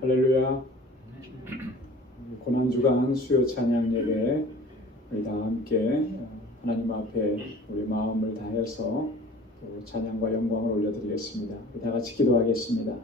할렐루야. 고난주간 수요 찬양 예배 우리 다 함께 하나님 앞에 우리 마음을 다해서 또 찬양과 영광을 올려드리겠습니다. 우리 다 같이 기도하겠습니다.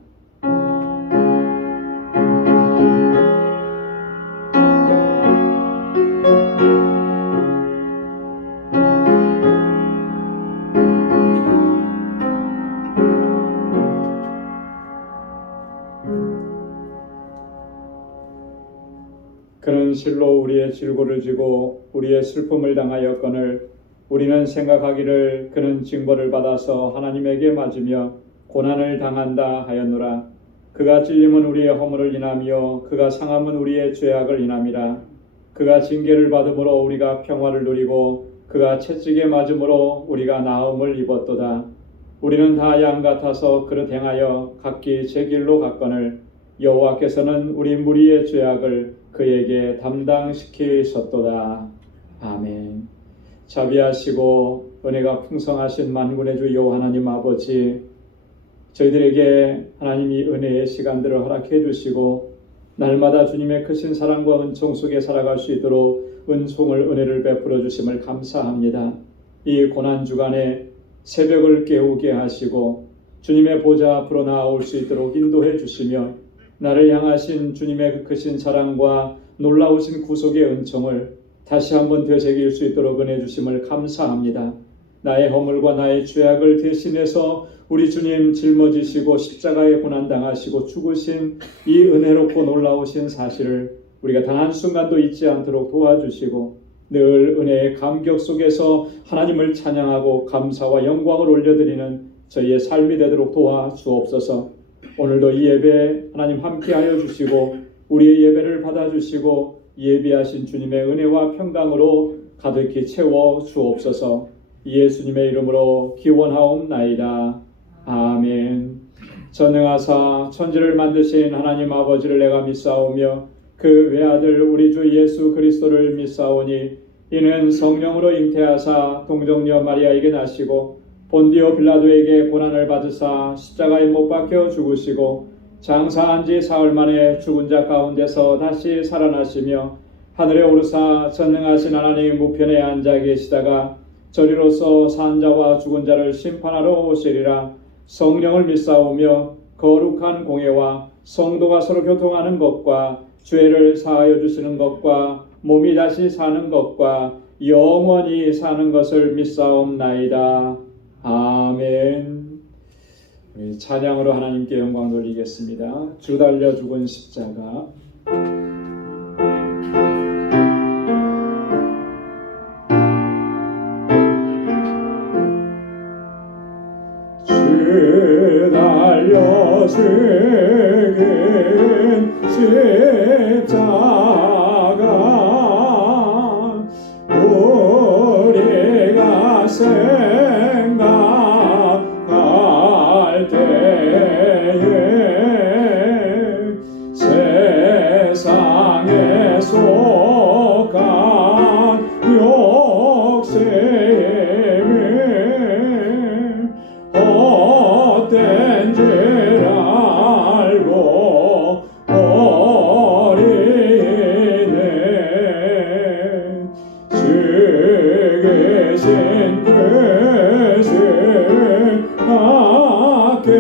그는 실로 우리의 질고를 지고 우리의 슬픔을 당하였거늘 우리는 생각하기를 그는 징벌을 받아서 하나님에게 맞으며 고난을 당한다 하였노라. 그가 찔림은 우리의 허물을 인하며 그가 상함은 우리의 죄악을 인함이라. 그가 징계를 받음으로 우리가 평화를 누리고 그가 채찍에 맞음으로 우리가 나음을 입었도다. 우리는 다 양 같아서 그릇 행하여 각기 제 길로 갔거늘 여호와께서는 우리 무리의 죄악을 그에게 담당시키셨도다. 아멘. 자비하시고 은혜가 풍성하신 만군의 주 여호와 하나님 아버지, 저희들에게 하나님이 은혜의 시간들을 허락해 주시고 날마다 주님의 크신 사랑과 은총 속에 살아갈 수 있도록 은혜를 베풀어 주심을 감사합니다. 이 고난주간에 새벽을 깨우게 하시고 주님의 보좌 앞으로 나아올 수 있도록 인도해 주시며 나를 향하신 주님의 크신 사랑과 놀라우신 구속의 은총을 다시 한번 되새길 수 있도록 은혜 주심을 감사합니다. 나의 허물과 나의 죄악을 대신해서 우리 주님 짊어지시고 십자가에 고난당하시고 죽으신 이 은혜롭고 놀라우신 사실을 우리가 단 한순간도 잊지 않도록 도와주시고 늘 은혜의 감격 속에서 하나님을 찬양하고 감사와 영광을 올려드리는 저희의 삶이 되도록 도와주옵소서. 오늘도 이 예배 하나님 함께하여 주시고 우리의 예배를 받아주시고 예비하신 주님의 은혜와 평강으로 가득히 채워 주옵소서. 예수님의 이름으로 기원하옵나이다. 아멘. 전능하사 천지를 만드신 하나님 아버지를 내가 믿사오며 그 외아들 우리 주 예수 그리스도를 믿사오니 이는 성령으로 잉태하사 동정녀 마리아에게 나시고 본디오 빌라도에게 고난을 받으사 십자가에 못 박혀 죽으시고 장사한 지 사흘 만에 죽은 자 가운데서 다시 살아나시며 하늘에 오르사 전능하신 하나님 우편에 앉아 계시다가 저리로서 산 자와 죽은 자를 심판하러 오시리라. 성령을 믿사오며 거룩한 공예와 성도가 서로 교통하는 것과 죄를 사하여 주시는 것과 몸이 다시 사는 것과 영원히 사는 것을 믿사옵나이다. 아멘. 우리 찬양으로 하나님께 영광 돌리겠습니다. 주 달려 죽은 십자가. 주 달려 죽은 십자가 우리가 생각할 때에 세상에 속한 욕심을 헛된 줄 알고 버리네. 죽으신 그신 밖에는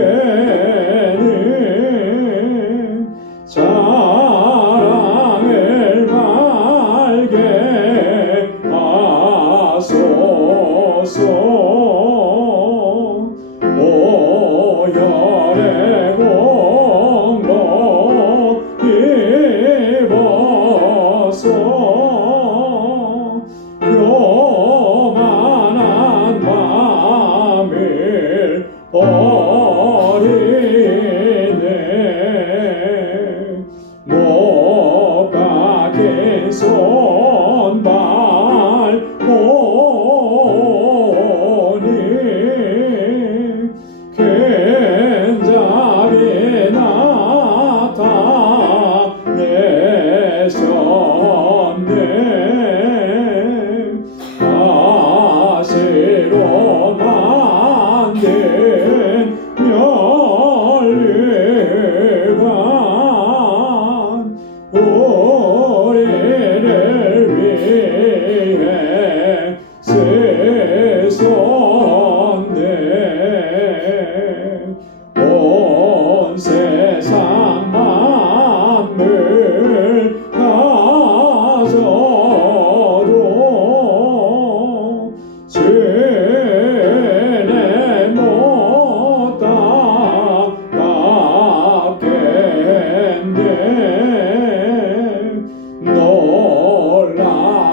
자랑을 말게 하소서. 오열의 공로 입어서 교만한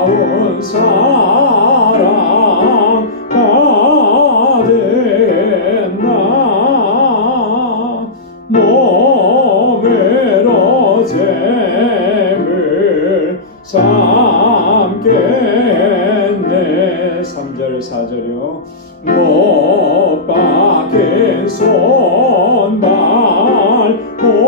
놀라운 사랑 받았나 몸으로 잼을 삼겠네. 3절 4절이요. 못 박힌 손발 보니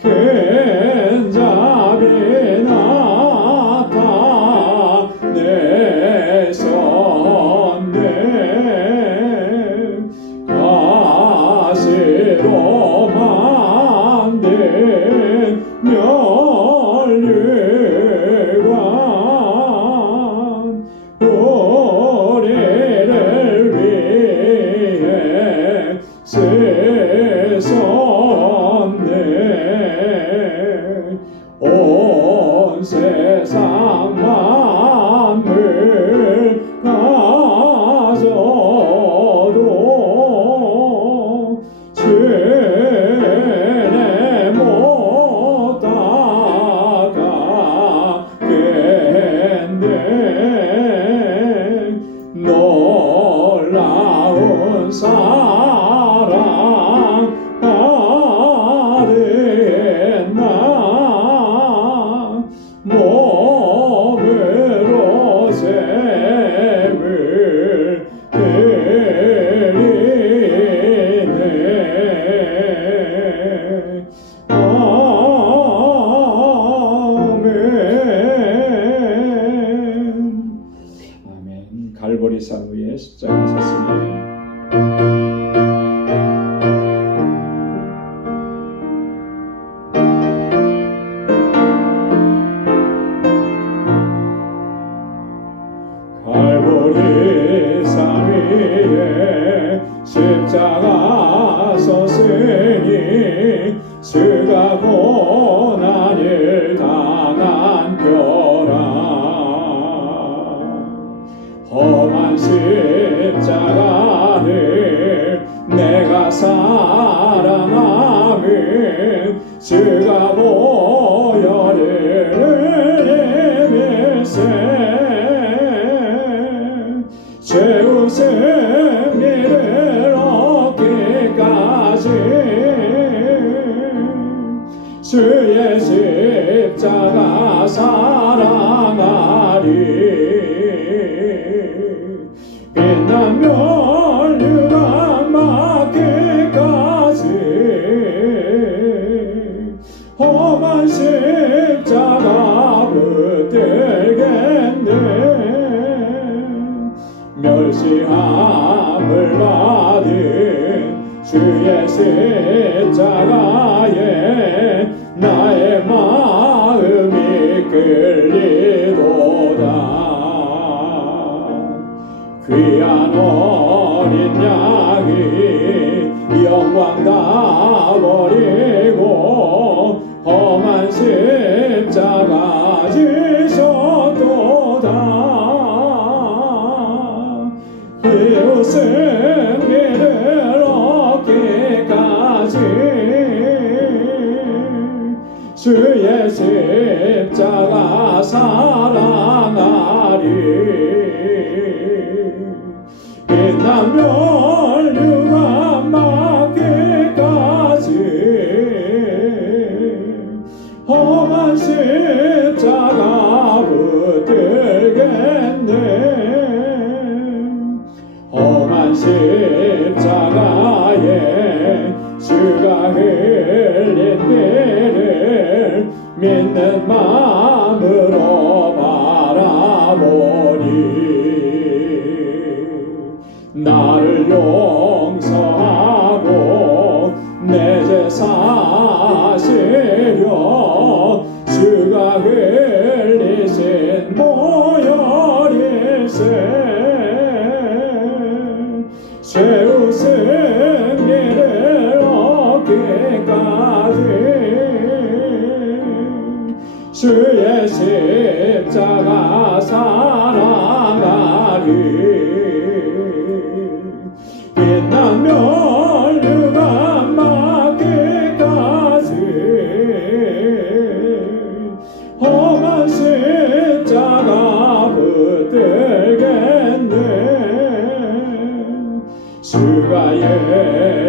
큰 잡이 나타내셨네. 가시로 만든 면류관 우리를 위해 쓰셨네. 온 세상 만물 가져도 주내 못 따라가겠네. 놀라운 사랑 받았나 몸으로 잼을 드리네. 아멘. 갈보리산 위에 십자가 섰으니 갈보리산 위에 십자가 섰으니 주가 고난을 당한 뼈라. 험한 십자가를 내가 사랑하면 주가 보혈을 내밀세. 최후 승리를 얻기까지 주의 십자가 사랑하리. 빛난 면류관 맞기까지 험한 십자가 붙들겠네. 멸시함을 받은 주의 십자가에 나의 마음이 끌리도다. 귀한 어린 양이 영광 다 버리고 험한 십자가 지셨도다. 그 승리를 얻기까지 주의 십자가 사랑하리. 빛난 면류관 맞기까지 험한 십자가 붙들겠네. 험한 십자가에 주가 흘린 피를 믿는 마음으로 바라보니 나를 용서하고 내 죄 사시려 주가 흘리신 보혈일세. 최후 승리를 얻기까지 주의 십자가 사랑하리. 빛난 면류관 맞기까지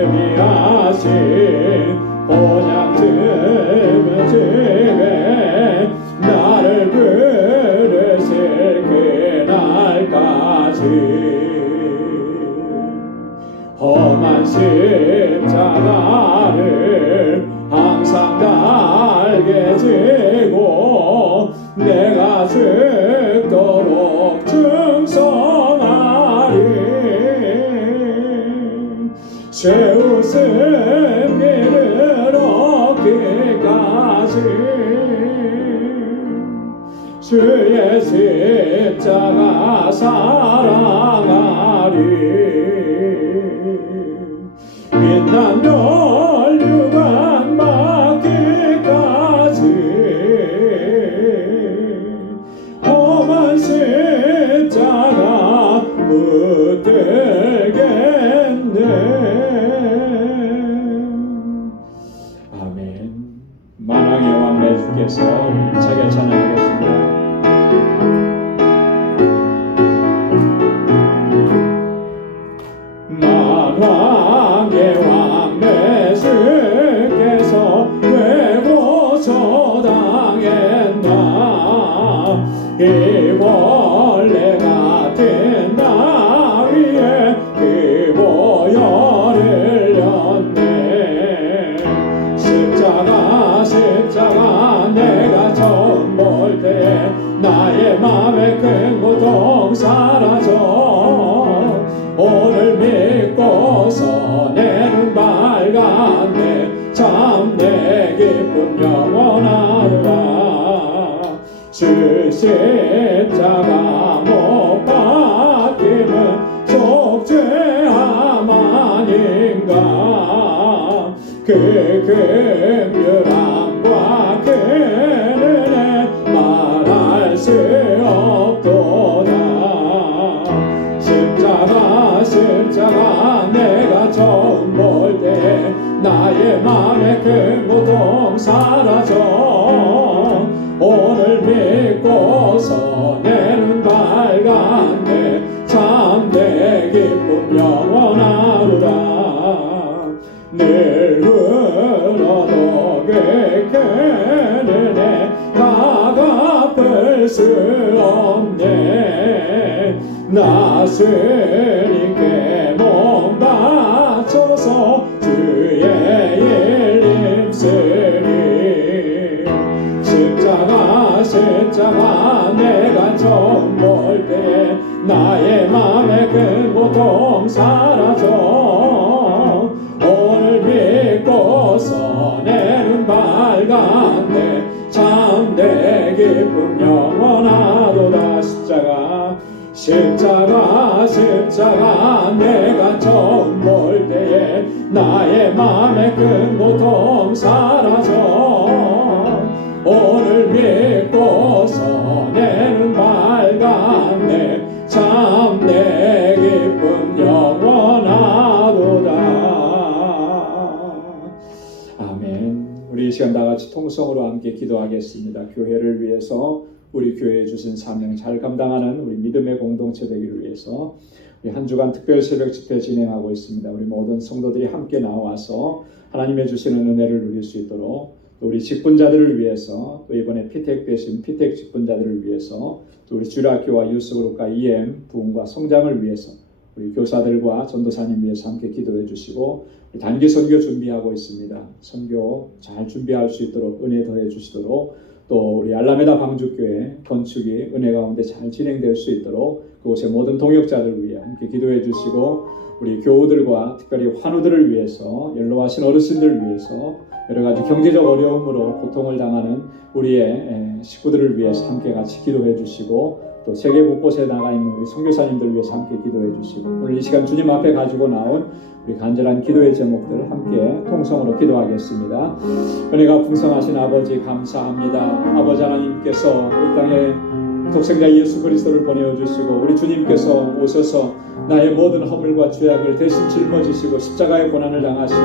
예비하신 본향쯤은 집에 나를 부르실 그날까지 험한 십자가를 항상 달게 지고 내가 죽도록 충성하리 세우신 길을 얻기까지 주의 십자가 사랑하리 빛난 혈류관 받기까지 험한 십자가 붙들겠네. 아멘. 만왕의 왕 내 주께서 힘차게 찬양하겠습니다. 만왕의 왕 내 주께서 왜 고소당했나 이 벌레 같은 나 위에 그 보혈을 흘렸네 십자가 내가 처음 볼 때에 나의 맘에 큰 고통 사라져 오늘 믿고서 내 눈 밝았네 참 내 기쁨 영원하리라 주 십자가 못 박힘은 속죄함 아닌가 그 긍휼함과 그 은혜 말할 수 없도다 십자가 내가 처음 볼 때 나의 맘에 큰 고통 사라져 오늘 믿고서 내 눈 밝았네 참 내 기쁨 영원하리라 늘 흘러도 그 큰 은혜 다 갚을 수 없네 나 주님께 몸 바쳐서 주의 일 힘쓰리 십자가 내가 처음 볼 때 나의 맘에 큰 고통 사라져 오늘 믿고서 내 눈 밝았네 참 내 기쁨 영원하도다 십자가 내가 처음 볼 때에 나의 맘에 큰 고통 사라져 오늘 믿고서 내 눈 밝았네 참 내 기쁨 영원하도다. 아멘. 우리 이 시간 다 같이 통성으로 함께 기도하겠습니다. 교회를 위해서 우리 교회에 주신 사명 잘 감당하는 우리 믿음의 공동체 되기를 위해서 우리 한 주간 특별 새벽 집회 진행하고 있습니다. 우리 모든 성도들이 함께 나와서 하나님의 주시는 은혜를 누릴 수 있도록 또 우리 직분자들을 위해서 또 이번에 피택 되신 피택 직분자들을 위해서 또 우리 주일학교와 유스그룹과 EM 부흥과 성장을 위해서 우리 교사들과 전도사님 위해서 함께 기도해 주시고 우리 단기 선교 준비하고 있습니다. 선교 잘 준비할 수 있도록 은혜 더해 주시도록 또 우리 알라메다 방주교회 건축이 은혜 가운데 잘 진행될 수 있도록 그곳의 모든 동역자들 위해 함께 기도해 주시고 우리 교우들과 특별히 환우들을 위해서 연로하신 어르신들을 위해서 여러 가지 경제적 어려움으로 고통을 당하는 우리의 식구들을 위해서 함께 같이 기도해 주시고 또 세계 곳곳에 나가 있는 우리 선교사님들 위해서 함께 기도해 주시고 오늘 이 시간 주님 앞에 가지고 나온 우리 간절한 기도의 제목들을 함께 통성으로 기도하겠습니다. 은혜가 풍성하신 아버지 감사합니다. 아버지 하나님께서 이 땅에 독생자 예수 그리스도를 보내주시고 우리 주님께서 오셔서 나의 모든 허물과 죄악을 대신 짊어지시고 십자가의 고난을 당하시고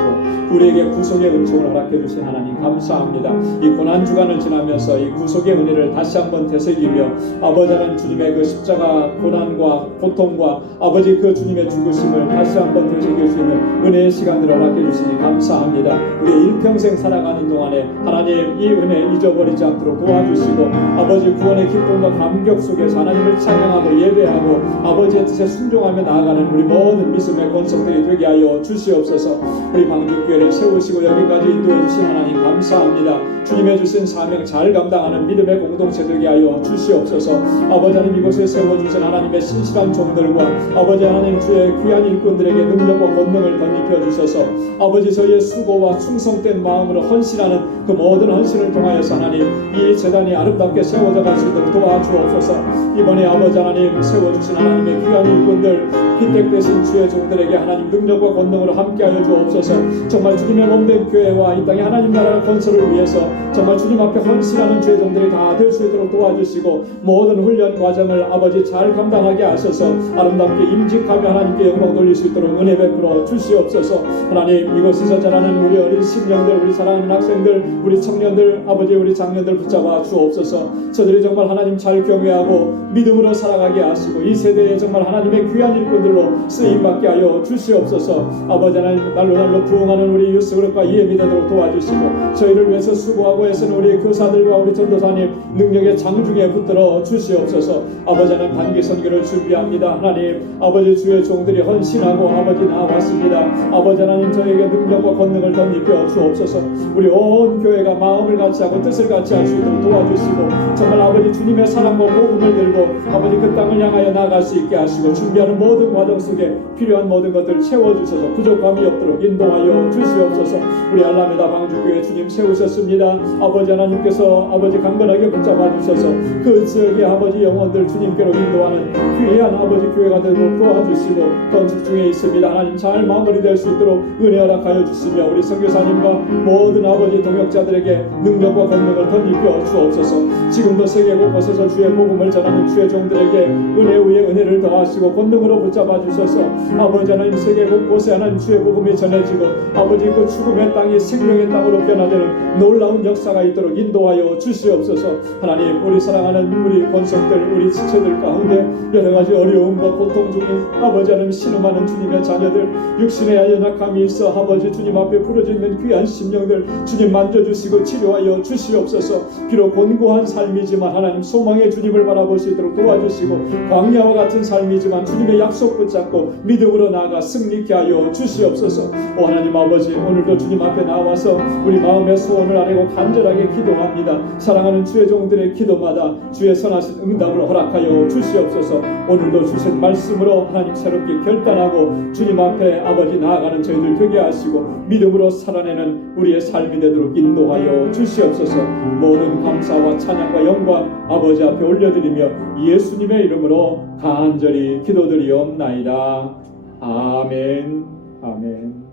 우리에게 구속의 은총을 허락해 주신 하나님 감사합니다. 이 고난 주간을 지나면서 이 구속의 은혜를 다시 한번 되새기며 아버지 하나님 주님의 그 십자가 고난과 고통과 아버지 그 주님의 죽으심을 다시 한번 되새길 수 있는 은혜의 시간들을 허락해 주시니 감사합니다. 우리 일평생 살아가는 동안에 하나님 이 은혜 잊어버리지 않도록 도와주시고 아버지 구원의 기쁨과 감격 속에서 하나님을 찬양하고 예배하고 아버지의 뜻에 순종하며 나아가는 우리 모든 믿음의 권속들이 되게 하여 주시옵소서. 우리 방주교회를 세우시고 여기까지 인도해 주신 하나님 감사합니다. 주님의 주신 사명 잘 감당하는 믿음의 공동체 되게 하여 주시옵소서. 아버지 하나님 이곳에 세워주신 하나님의 신실한 종들과 아버지 하나님 주의 귀한 일꾼들에게 능력과 권능을 덧입혀 주셔서 아버지 저희의 수고와 충성된 마음으로 헌신하는 그 모든 헌신을 통하여서 하나님 이 재단이 아름답게 세워져 갈 수 있도록 도와주옵소서. 이번에 아버지 하나님 세워주신 하나님의 귀한 일꾼들 빈택되신 주의 종들에게 하나님 능력과 권능으로 함께하여 주옵소서. 정말 주님의 몸된 교회와 이 땅의 하나님 나라 건설을 위해서 정말 주님 앞에 헌신하는 주의 종들이 다 될 수 있도록 도와주시고 모든 훈련 과정을 아버지 잘 감당하게 하셔서 아름답게 임직하며 하나님께 영광 돌릴 수 있도록 은혜 베풀어 주시옵소서. 하나님 이곳에서 자라는 우리 어린 심령들 우리 사랑하는 학생들 우리 청년들 아버지 우리 장년들 붙잡아 주옵소서. 저들이 정말 하나님 잘 경외하고 믿음으로 살아가게 하시고 이 세대에 정말 하나님의 귀한 일꾼들로 쓰임받게 하여 주시옵소서. 아버지 하나님 날로 부흥하는 우리 유스그룹과 이해미 되도록 도와주시고 저희를 위해서 수고하고 애쓰는 우리 교사들과 우리 전도사님 능력의 장중에 붙들어 주시옵소서. 아버지 하나님 단기 선교를 준비합니다. 하나님 아버지 주의 종들이 헌신하고 아버지 나왔습니다. 아버지 하나님 저에게 능력과 권능을 덧입혀 주옵소서. 우리 온 교회가 마음을 같이 하고 뜻을 같이 할 수 있도록 도와주시고 정말 아버지 주님의 사랑과 복음을 들고 아버지 그 땅을 향하여 나아갈 수 있게 하시고 준비하는 모든 과정 속에 필요한 모든 것들을 채워주셔서 부족함이 없도록 인도하여 주시옵소서. 우리 알라메다 방주교회 주님 세우셨습니다. 아버지 하나님께서 아버지 강건하게 붙잡아 주셔서 그 지역의 아버지 영혼들 주님께로 인도하는 귀한 아버지 교회가 되도록 도와주시고 건축 중에 있습니다. 하나님 잘 마무리될 수 있도록 은혜 허락하여 주시며 우리 선교사님과 모든 아버지 동역자들에게 능력과 권능을 덧입혀 주옵소서. 지금도 세계 곳곳에서 주의 복음을 전하는 주의 종들에게 은혜 위에 은혜를 더하시고 권능으로 붙잡아 주셔서 아버지 하나님 세계 곳곳에 하나님 주의 복음이 전해지고 아버지 그 죽음의 땅이 생명의 땅으로 변화되는 놀라운 역사가 있도록 인도하여 주시옵소서. 하나님 우리 사랑하는 우리 권속들 우리 지체들 가운데 여러가지 어려움과 고통 중인 아버지 하나님 신음하는 주님의 자녀들 육신의 연약함이 있어 아버지 주님 앞에 부르짖는 귀한 심령들 주님 만져주시고 치료하여 주시옵소서. 비록 곤고한 삶이지만 하나님 소망의 주님을 바라볼 수 있도록 도와주시고 광야와 같은 삶이지만 주님의 약속 붙잡고 믿음으로 나아가 승리케 하여 주시옵소서. 오 하나님 아버지 오늘도 주님 앞에 나와서 우리 마음의 소원을 아뢰고 간절하게 기도합니다. 사랑하는 주의 종들의 기도마다 주의 선하신 응답을 허락하여 주시옵소서. 오늘도 주신 말씀으로 하나님 새롭게 결단하고 주님 앞에 아버지 나아가는 저희들 되게 하시고 믿음으로 살아내는 우리의 삶이 되도록 인도하여 주시옵소서. 모든 감사와 찬양과 영광 아버지 앞에 올려드리며 예수님의 이름으로 간절히 기도드리옵나이다. 아멘. 아멘.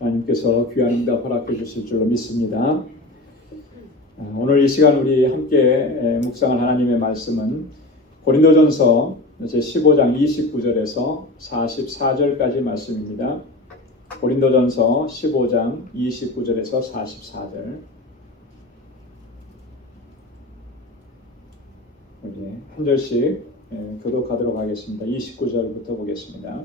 하나님께서 귀한 응답 허락해 주실 줄로 믿습니다. 오늘 이 시간 우리 함께 묵상할 하나님의 말씀은 고린도전서 제15장 29절에서 44절까지 말씀입니다. 고린도전서 15장 29절에서 44절. 우리 한 절씩 교독하도록 하겠습니다. 29절부터 보겠습니다.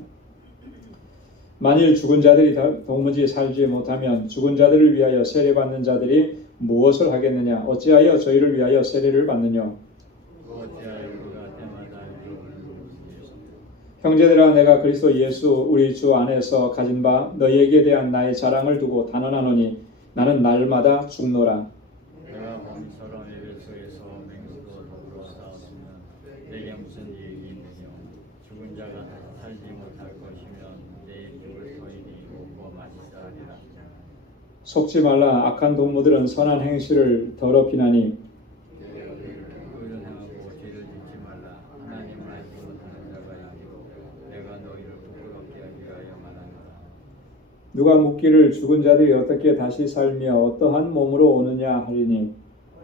만일 죽은 자들이 도무지 살지 못하면 죽은 자들을 위하여 세례받는 자들이 무엇을 하겠느냐? 어찌하여 저희를 위하여 세례를 받느냐? 형제들아 내가 그리스도 예수 우리 주 안에서 가진 바 너희에게 대한 나의 자랑을 두고 단언하노니 나는 날마다 죽노라. 내가 몸처럼 에베소에서 맹수도 더불어 싸웠으면 내게 무슨 이익이 있느냐? 죽은 자가 살지 못할 것이면 내일 죽을 터이니 먹고 마시자 하리라. 속지 말라. 악한 동무들은 선한 행실을 더럽히나니 의를 행하고 죄를 짓지 말라. 하나님을 알지 못하는 자가 아니고 내가 너희를 부끄럽게 하기 위하여 말하노라. 누가 묻기를 죽은 자들이 어떻게 다시 살며 어떠한 몸으로 오느냐 하리니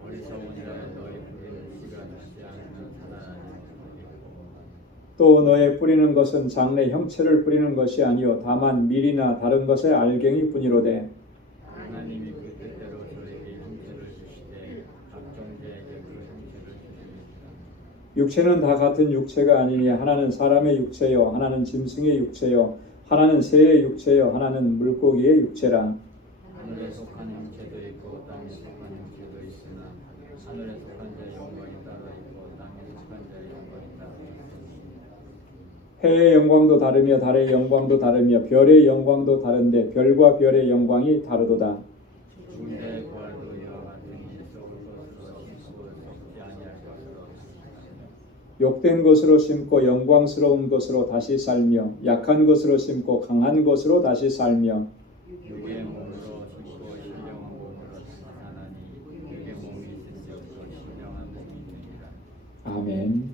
어리석은 자는 너희 부르는 시간 하지 않으면 살아나니 또 너의 뿌리는 것은 장래 형체를 뿌리는 것이 아니요 다만 밀이나 다른 것의 알갱이 뿐이로되 하나님이 그 뜻대로 저에게 형체를 주시되 각종 자에게 그 형체를 주십니다. 육체는 다 같은 육체가 아니니 하나는 사람의 육체요 하나는 짐승의 육체요 하나는 새의 육체요 하나는 물고기의 육체라. 하늘에 속한 형체도 있고 땅에 속한 형체도 있으나 하늘에 속한 자의 영광이 따로 있고 땅에 속한 자의 영광이 따로 있습니다. 해의 영광도 다르며 달의 영광도 다르며 별의 영광도 다른데 별과 별의 영광이 다르도다. 죽은 자의 부활도 이와 같으니 썩을 것으로 심고 썩지 아니할 것으로 욕된 것으로 심고 영광스러운 것으로 다시 살며 약한 것으로 심고 강한 것으로 다시 살며 육의 몸으로 심고 신령한 몸으로 나타나니 육의 몸이 있을수록 신령한 몸이 되니라. 아멘.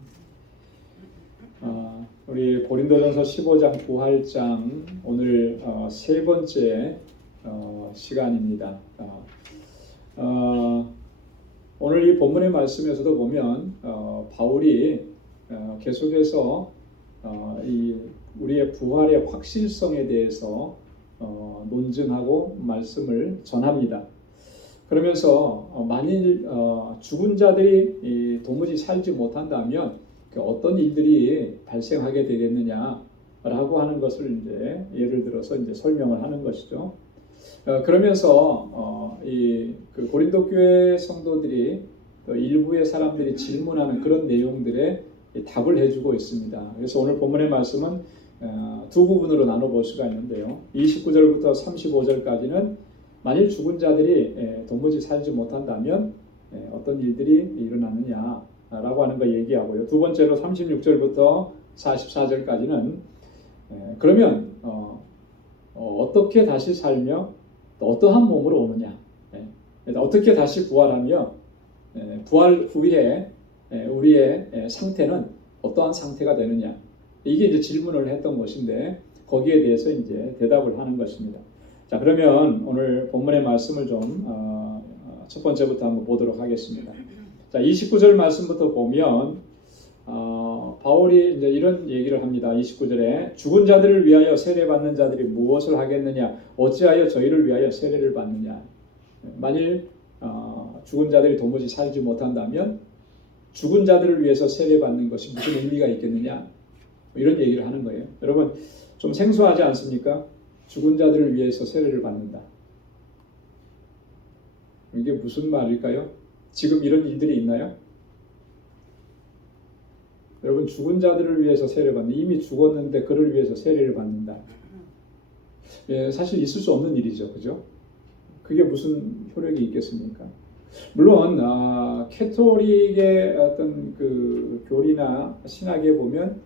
우리 고린도전서 15장 부활장 오늘 세 번째 시간입니다. 오늘 이 본문의 말씀에서도 보면 바울이 계속해서 이 우리의 부활의 확실성에 대해서 논증하고 말씀을 전합니다. 그러면서 만일 죽은 자들이 도무지 살지 못한다면 어떤 일들이 발생하게 되겠느냐라고 하는 것을 이제 예를 들어서 이제 설명을 하는 것이죠. 그러면서 그 고린도 교회 성도들이 또 일부의 사람들이 질문하는 그런 내용들에 답을 해주고 있습니다. 그래서 오늘 본문의 말씀은 두 부분으로 나눠볼 수가 있는데요. 29절부터 35절까지는 만일 죽은 자들이 도무지 살지 못한다면 어떤 일들이 일어나느냐라고 하는 거 얘기하고요. 두 번째로 36절부터 44절까지는 그러면 어떻게 다시 살며 또 어떠한 몸으로 오느냐, 어떻게 다시 부활하며 부활 후에 우리의 상태는 어떠한 상태가 되느냐, 이게 이제 질문을 했던 것인데 거기에 대해서 이제 대답을 하는 것입니다. 자, 그러면 오늘 본문의 말씀을 좀 첫 번째부터 한번 보도록 하겠습니다. 자, 29절 말씀부터 보면 바울이 이제 이런 얘기를 합니다. 29절에 죽은 자들을 위하여 세례받는 자들이 무엇을 하겠느냐? 어찌하여 저희를 위하여 세례를 받느냐? 만일 죽은 자들이 도무지 살지 못한다면 죽은 자들을 위해서 세례받는 것이 무슨 의미가 있겠느냐? 이런 얘기를 하는 거예요. 여러분 좀 생소하지 않습니까? 죽은 자들을 위해서 세례를 받는다. 이게 무슨 말일까요? 지금 이런 일들이 있나요? 여러분 죽은 자들을 위해서 세례를 받는, 이미 죽었는데 그를 위해서 세례를 받는다. 사실 있을 수 없는 일이죠, 그죠? 그게 무슨 효력이 있겠습니까? 물론 캐톨릭의 어떤 그 교리나 신학에 보면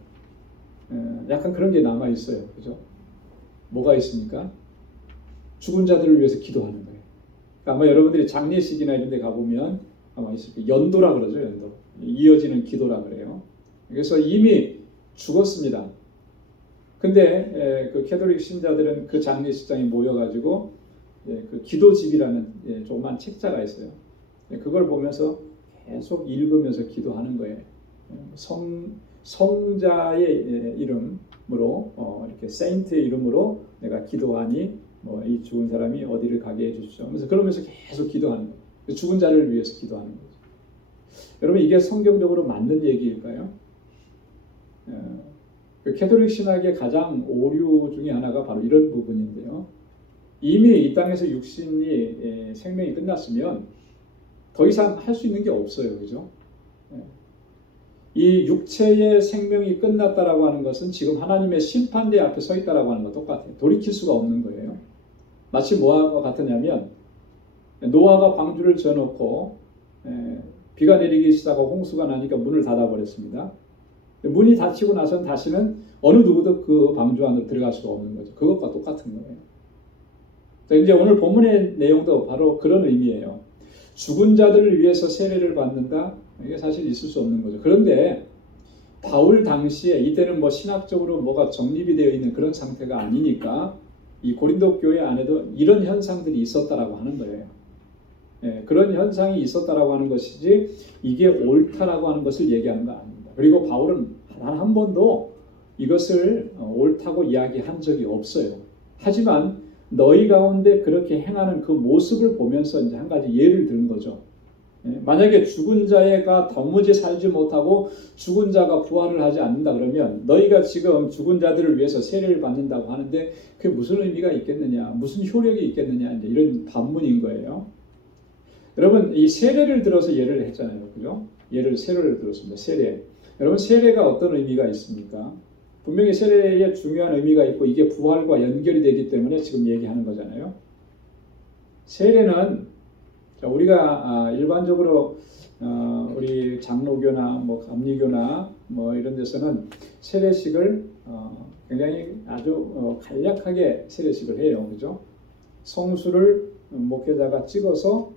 약간 그런 게 남아 있어요, 그죠? 뭐가 있습니까? 죽은 자들을 위해서 기도하는 거예요. 아마 여러분들이 장례식이나 이런 데 가보면 아마 있을 거예요. 연도라 그러죠, 연도. 이어지는 기도라 그래요. 그래서 이미 죽었습니다. 근데 그 캐톨릭 신자들은 그 장례식장에 모여가지고 그 기도집이라는 조그만 책자가 있어요. 그걸 보면서 계속 읽으면서 기도하는 거예요. 성자의 이름으로 이렇게 세인트의 이름으로 내가 기도하니 이 죽은 사람이 어디를 가게 해주시오. 그러면서 계속 기도하는 거예요. 죽은 자를 위해서 기도하는 거죠. 여러분 이게 성경적으로 맞는 얘기일까요? 그 캐톨릭 신학의 가장 오류 중에 하나가 바로 이런 부분인데요. 이미 이 땅에서 육신이 생명이 끝났으면 더 이상 할 수 있는 게 없어요, 그죠? 이 육체의 생명이 끝났다라고 하는 것은 지금 하나님의 심판대 앞에 서 있다라고 하는 것 똑같아요. 돌이킬 수가 없는 거예요. 마치 뭐와 같으냐면 노아가 방주를 지어놓고 비가 내리기 시작하고 홍수가 나니까 문을 닫아버렸습니다. 문이 닫히고 나서는 다시는 어느 누구도 그 방주 안으로 들어갈 수가 없는 거죠. 그것과 똑같은 거예요. 자, 이제 오늘 본문의 내용도 바로 그런 의미예요. 죽은 자들을 위해서 세례를 받는다? 이게 사실 있을 수 없는 거죠. 그런데 바울 당시에 이때는 신학적으로 뭐가 정립이 되어 있는 그런 상태가 아니니까 이 고린도 교회 안에도 이런 현상들이 있었다라고 하는 거예요. 그런 현상이 있었다라고 하는 것이지 이게 옳다라고 하는 것을 얘기하는 거 아닙니다. 그리고 바울은 단 한 번도 이것을 옳다고 이야기한 적이 없어요. 하지만 너희 가운데 그렇게 행하는 그 모습을 보면서 이제 한 가지 예를 드는 거죠. 만약에 죽은 자가 도무지 살지 못하고 죽은 자가 부활을 하지 않는다 그러면 너희가 지금 죽은 자들을 위해서 세례를 받는다고 하는데 그게 무슨 의미가 있겠느냐, 무슨 효력이 있겠느냐, 이제 이런 반문인 거예요. 여러분, 이 세례를 들어서 예를 했잖아요, 그죠? 세례를 들었습니다. 세례. 여러분, 세례가 어떤 의미가 있습니까? 분명히 세례에 중요한 의미가 있고 이게 부활과 연결이 되기 때문에 지금 얘기하는 거잖아요. 세례는 우리가 일반적으로 우리 장로교나 뭐 감리교나 뭐 이런 데서는 세례식을 굉장히 아주 간략하게 세례식을 해요, 그죠? 성수를 목회자가 찍어서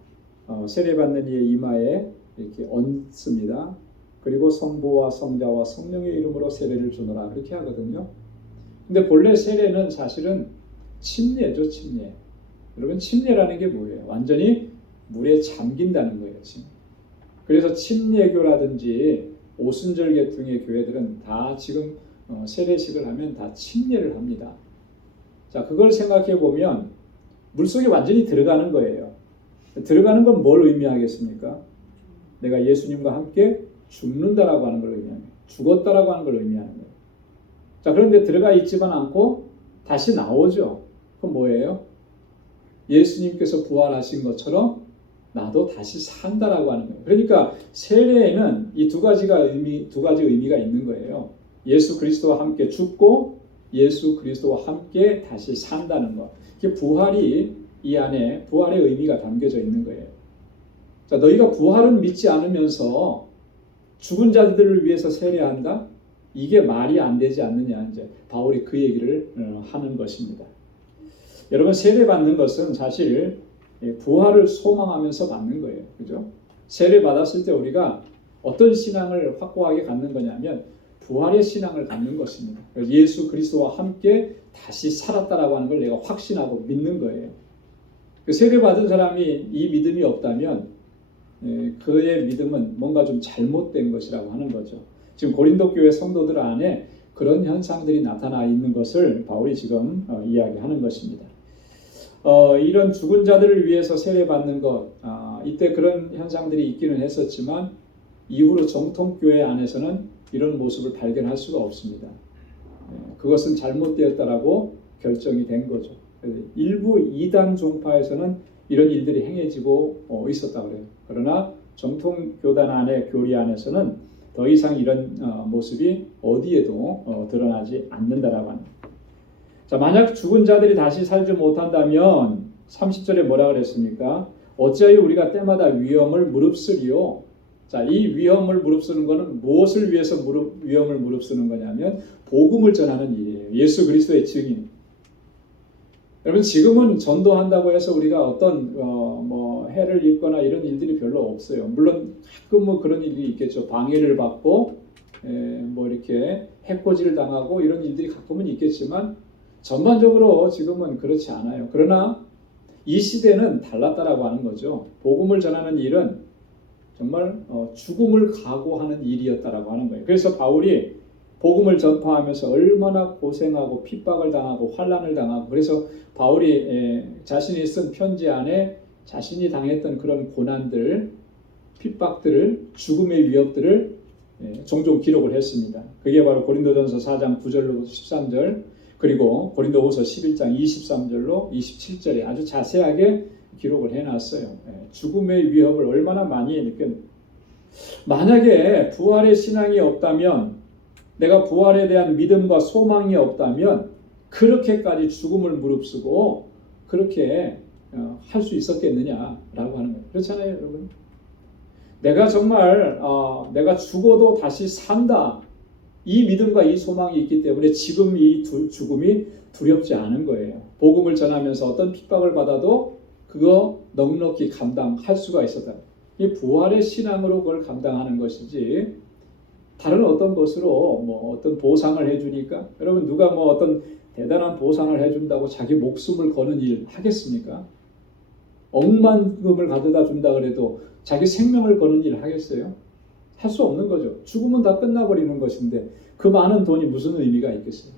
세례받는 이의 이마에 이렇게 얹습니다. 그리고 성부와 성자와 성령의 이름으로 세례를 주노라 그렇게 하거든요. 근데 본래 세례는 사실은 침례죠, 침례. 여러분, 침례라는 게 뭐예요? 완전히 물에 잠긴다는 거예요, 침례. 그래서 침례교라든지 오순절 계통의 교회들은 다 지금 세례식을 하면 다 침례를 합니다. 자, 그걸 생각해 보면 물속에 완전히 들어가는 거예요. 들어가는 건 뭘 의미하겠습니까? 내가 예수님과 함께 죽는다라고 하는 걸 의미합니다. 죽었다라고 하는 걸 의미하는 거예요. 자, 그런데 들어가 있지만 않고 다시 나오죠. 그건 뭐예요? 예수님께서 부활하신 것처럼 나도 다시 산다라고 하는 거예요. 그러니까 세례에는 이 두 가지 의미가 있는 거예요. 예수 그리스도와 함께 죽고 예수 그리스도와 함께 다시 산다는 것. 이게 부활이 이 안에 부활의 의미가 담겨져 있는 거예요. 자, 너희가 부활은 믿지 않으면서 죽은 자들을 위해서 세례한다? 이게 말이 안 되지 않느냐, 이제 바울이 그 얘기를 하는 것입니다. 여러분, 세례 받는 것은 사실 부활을 소망하면서 받는 거예요, 그죠? 세례 받았을 때 우리가 어떤 신앙을 확고하게 갖는 거냐면 부활의 신앙을 갖는 것입니다. 예수 그리스도와 함께 다시 살았다라고 하는 걸 내가 확신하고 믿는 거예요. 세례 받은 사람이 이 믿음이 없다면 그의 믿음은 뭔가 좀 잘못된 것이라고 하는 거죠. 지금 고린도 교회 성도들 안에 그런 현상들이 나타나 있는 것을 바울이 지금 이야기하는 것입니다. 이런 죽은 자들을 위해서 세례받는 것, 이때 그런 현상들이 있기는 했었지만 이후로 정통교회 안에서는 이런 모습을 발견할 수가 없습니다. 그것은 잘못되었다라고 결정이 된 거죠. 일부 이단 종파에서는 이런 일들이 행해지고 있었다 그래요. 그러나 정통교단 안에 교리 안에서는 더 이상 이런 모습이 어디에도 드러나지 않는다라고 합니다. 자, 만약 죽은 자들이 다시 살지 못한다면 30절에 뭐라 그랬습니까? 어찌하여 우리가 때마다 위험을 무릅쓰리요? 자, 이 위험을 무릅쓰는 것은 무엇을 위해서 위험을 무릅쓰는 거냐면 복음을 전하는 일이에요. 예수 그리스도의 증인. 여러분, 지금은 전도한다고 해서 우리가 어떤 해를 입거나 이런 일들이 별로 없어요. 물론 가끔 뭐 그런 일이 있겠죠. 방해를 받고 뭐 이렇게 해코지를 당하고 이런 일들이 가끔은 있겠지만 전반적으로 지금은 그렇지 않아요. 그러나 이 시대는 달랐다라고 하는 거죠. 복음을 전하는 일은 정말 죽음을 각오하는 일이었다라고 하는 거예요. 그래서 바울이 복음을 전파하면서 얼마나 고생하고 핍박을 당하고 환난을 당하고, 그래서 바울이 자신이 쓴 편지 안에 자신이 당했던 그런 고난들, 핍박들을, 죽음의 위협들을 종종 기록을 했습니다. 그게 바로 고린도전서 4장 9절로 13절, 그리고 고린도후서 11장 23절로 27절에 아주 자세하게 기록을 해놨어요. 죽음의 위협을 얼마나 많이 느꼈는지. 만약에 부활의 신앙이 없다면, 내가 부활에 대한 믿음과 소망이 없다면 그렇게까지 죽음을 무릅쓰고 그렇게 할 수 있었겠느냐라고 하는 거예요. 그렇잖아요, 여러분. 내가 정말 내가 죽어도 다시 산다, 이 믿음과 이 소망이 있기 때문에 지금 이 죽음이 두렵지 않은 거예요. 복음을 전하면서 어떤 핍박을 받아도 그거 넉넉히 감당할 수가 있었다. 이 부활의 신앙으로 그걸 감당하는 것이지, 다른 어떤 것으로 뭐 어떤 보상을 해주니까, 여러분 누가 뭐 어떤 대단한 보상을 해준다고 자기 목숨을 거는 일 하겠습니까? 억만금을 가져다 준다 그래도 자기 생명을 거는 일 하겠어요? 할 수 없는 거죠. 죽으면 다 끝나버리는 것인데 그 많은 돈이 무슨 의미가 있겠어요.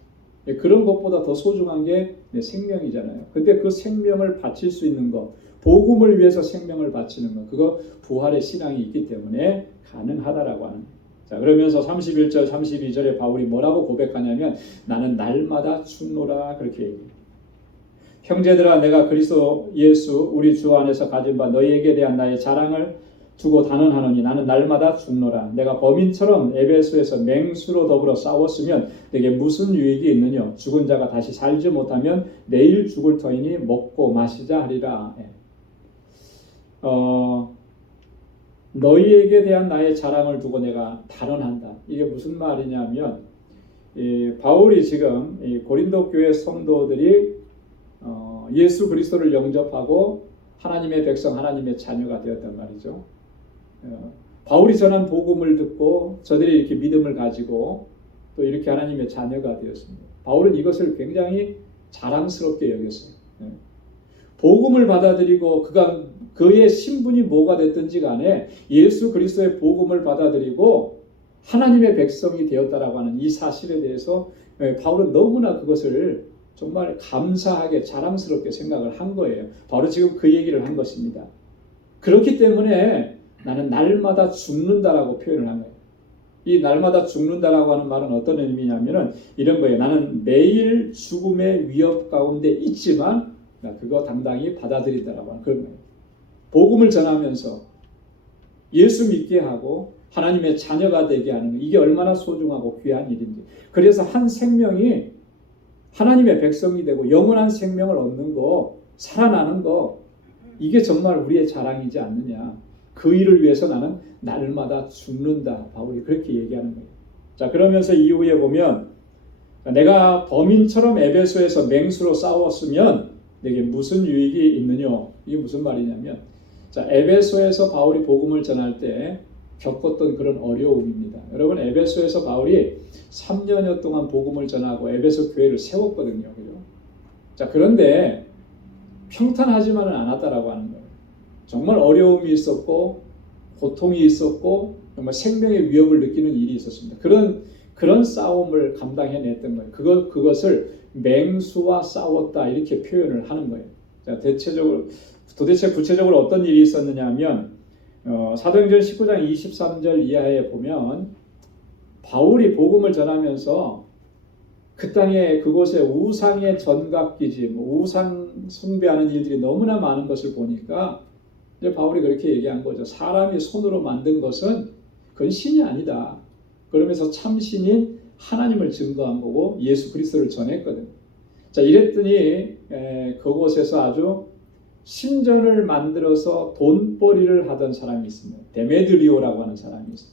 그런 것보다 더 소중한 게 내 생명이잖아요. 근데 그 생명을 바칠 수 있는 것, 복음을 위해서 생명을 바치는 것, 그거 부활의 신앙이 있기 때문에 가능하다라고 하는 거예요. 자, 그러면서 31절, 32절에 바울이 뭐라고 고백하냐면 나는 날마다 죽노라 그렇게 얘기해요. 형제들아 내가 그리스도 예수 우리 주 안에서 가진 바 너희에게 대한 나의 자랑을 두고 단언하노니 나는 날마다 죽노라. 내가 범인처럼 에베소에서 맹수로 더불어 싸웠으면 내게 무슨 유익이 있느냐. 죽은 자가 다시 살지 못하면 내일 죽을 터이니 먹고 마시자 하리라. 너희에게 대한 나의 자랑을 두고 내가 단언한다. 이게 무슨 말이냐면 바울이 지금 고린도 교회 성도들이 예수 그리스도를 영접하고 하나님의 백성, 하나님의 자녀가 되었단 말이죠. 바울이 전한 복음을 듣고 저들이 이렇게 믿음을 가지고 또 이렇게 하나님의 자녀가 되었습니다. 바울은 이것을 굉장히 자랑스럽게 여겼어요. 복음을 받아들이고 그의 신분이 뭐가 됐든지 간에 예수 그리스도의 복음을 받아들이고 하나님의 백성이 되었다라고 하는 이 사실에 대해서 바울은 너무나 그것을 정말 감사하게 자랑스럽게 생각을 한 거예요. 바로 지금 그 얘기를 한 것입니다. 그렇기 때문에 나는 날마다 죽는다라고 표현을 한 거예요. 이 날마다 죽는다라고 하는 말은 어떤 의미냐면은 이런 거예요. 나는 매일 죽음의 위협 가운데 있지만 나 그거 당당히 받아들인다라고 하는 그런 거예요. 복음을 전하면서 예수 믿게 하고 하나님의 자녀가 되게 하는 거, 이게 얼마나 소중하고 귀한 일인지. 그래서 한 생명이 하나님의 백성이 되고 영원한 생명을 얻는 거, 살아나는 거, 이게 정말 우리의 자랑이지 않느냐. 그 일을 위해서 나는 날마다 죽는다. 바울이 그렇게 얘기하는 거예요. 자, 그러면서 이후에 보면 내가 범인처럼 에베소에서 맹수로 싸웠으면 내게 무슨 유익이 있느냐. 이게 무슨 말이냐면 자, 에베소에서 바울이 복음을 전할 때 겪었던 그런 어려움입니다. 여러분, 에베소에서 바울이 3년여 동안 복음을 전하고 에베소 교회를 세웠거든요. 그죠? 자, 그런데 평탄하지만은 않았다라고 하는 거예요. 정말 어려움이 있었고 고통이 있었고 정말 생명의 위협을 느끼는 일이 있었습니다. 그런 싸움을 감당해냈던 거예요. 그것을 맹수와 싸웠다 이렇게 표현을 하는 거예요. 자, 도대체 구체적으로 어떤 일이 있었느냐면 사도행전 19장 23절 이하에 보면 바울이 복음을 전하면서 그 땅에 그곳에 우상의 전각기지, 우상 숭배하는 일들이 너무나 많은 것을 보니까 이제 바울이 그렇게 얘기한 거죠. 사람이 손으로 만든 것은 그건 신이 아니다. 그러면서 참 신인 하나님을 증거한 거고 예수 그리스도를 전했거든. 자, 이랬더니 그곳에서 아주 신전을 만들어서 돈벌이를 하던 사람이 있습니다. 데메드리오라고 하는 사람이 있어요.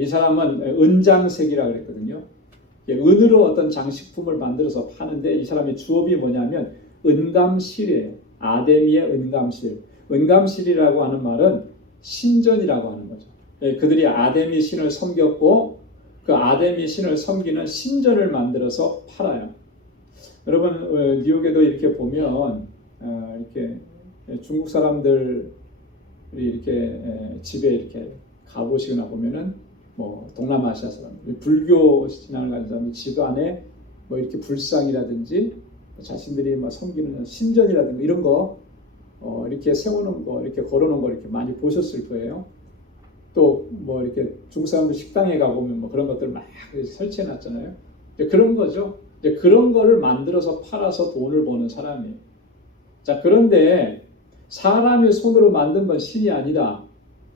이 사람은 은장색이라고 그랬거든요. 은으로 어떤 장식품을 만들어서 파는데 이 사람의 주업이 뭐냐면 은감실이에요. 아데미의 은감실. 은감실이라고 하는 말은 신전이라고 하는 거죠. 그들이 아데미 신을 섬겼고 그 아데미 신을 섬기는 신전을 만들어서 팔아요. 여러분, 뉴욕에도 이렇게 보면 이렇게 중국 사람들이 이렇게 집에 이렇게 가보시거나 보면은 뭐 동남아시아 사람, 불교 신앙을 가진 사람들 집 안에 뭐 이렇게 불상이라든지 자신들이 막 섬기는 신전이라든가 이런 거 이렇게 세워놓은 거, 이렇게 걸어놓은 거 이렇게 많이 보셨을 거예요. 또 뭐 이렇게 중국 사람들 식당에 가보면 뭐 그런 것들 막 설치해놨잖아요. 그런 거죠. 그런 거를 만들어서 팔아서 돈을 버는 사람이에요. 자, 그런데 사람이 손으로 만든 건 신이 아니다.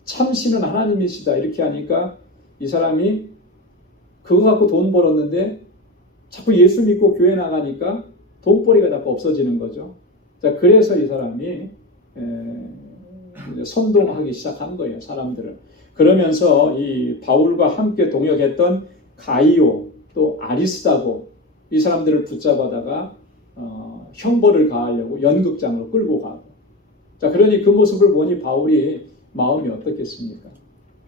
참 신은 하나님이시다. 이렇게 하니까 이 사람이 그거 갖고 돈 벌었는데 자꾸 예수 믿고 교회 나가니까 돈벌이가 자꾸 없어지는 거죠. 자, 그래서 이 사람이 선동하기 시작한 거예요, 사람들을. 그러면서 이 바울과 함께 동역했던 가이오 또 아리스다고 이 사람들을 붙잡아다가 형벌을 가하려고 연극장으로 끌고 가고. 자, 그러니 그 모습을 보니 바울이 마음이 어떻겠습니까?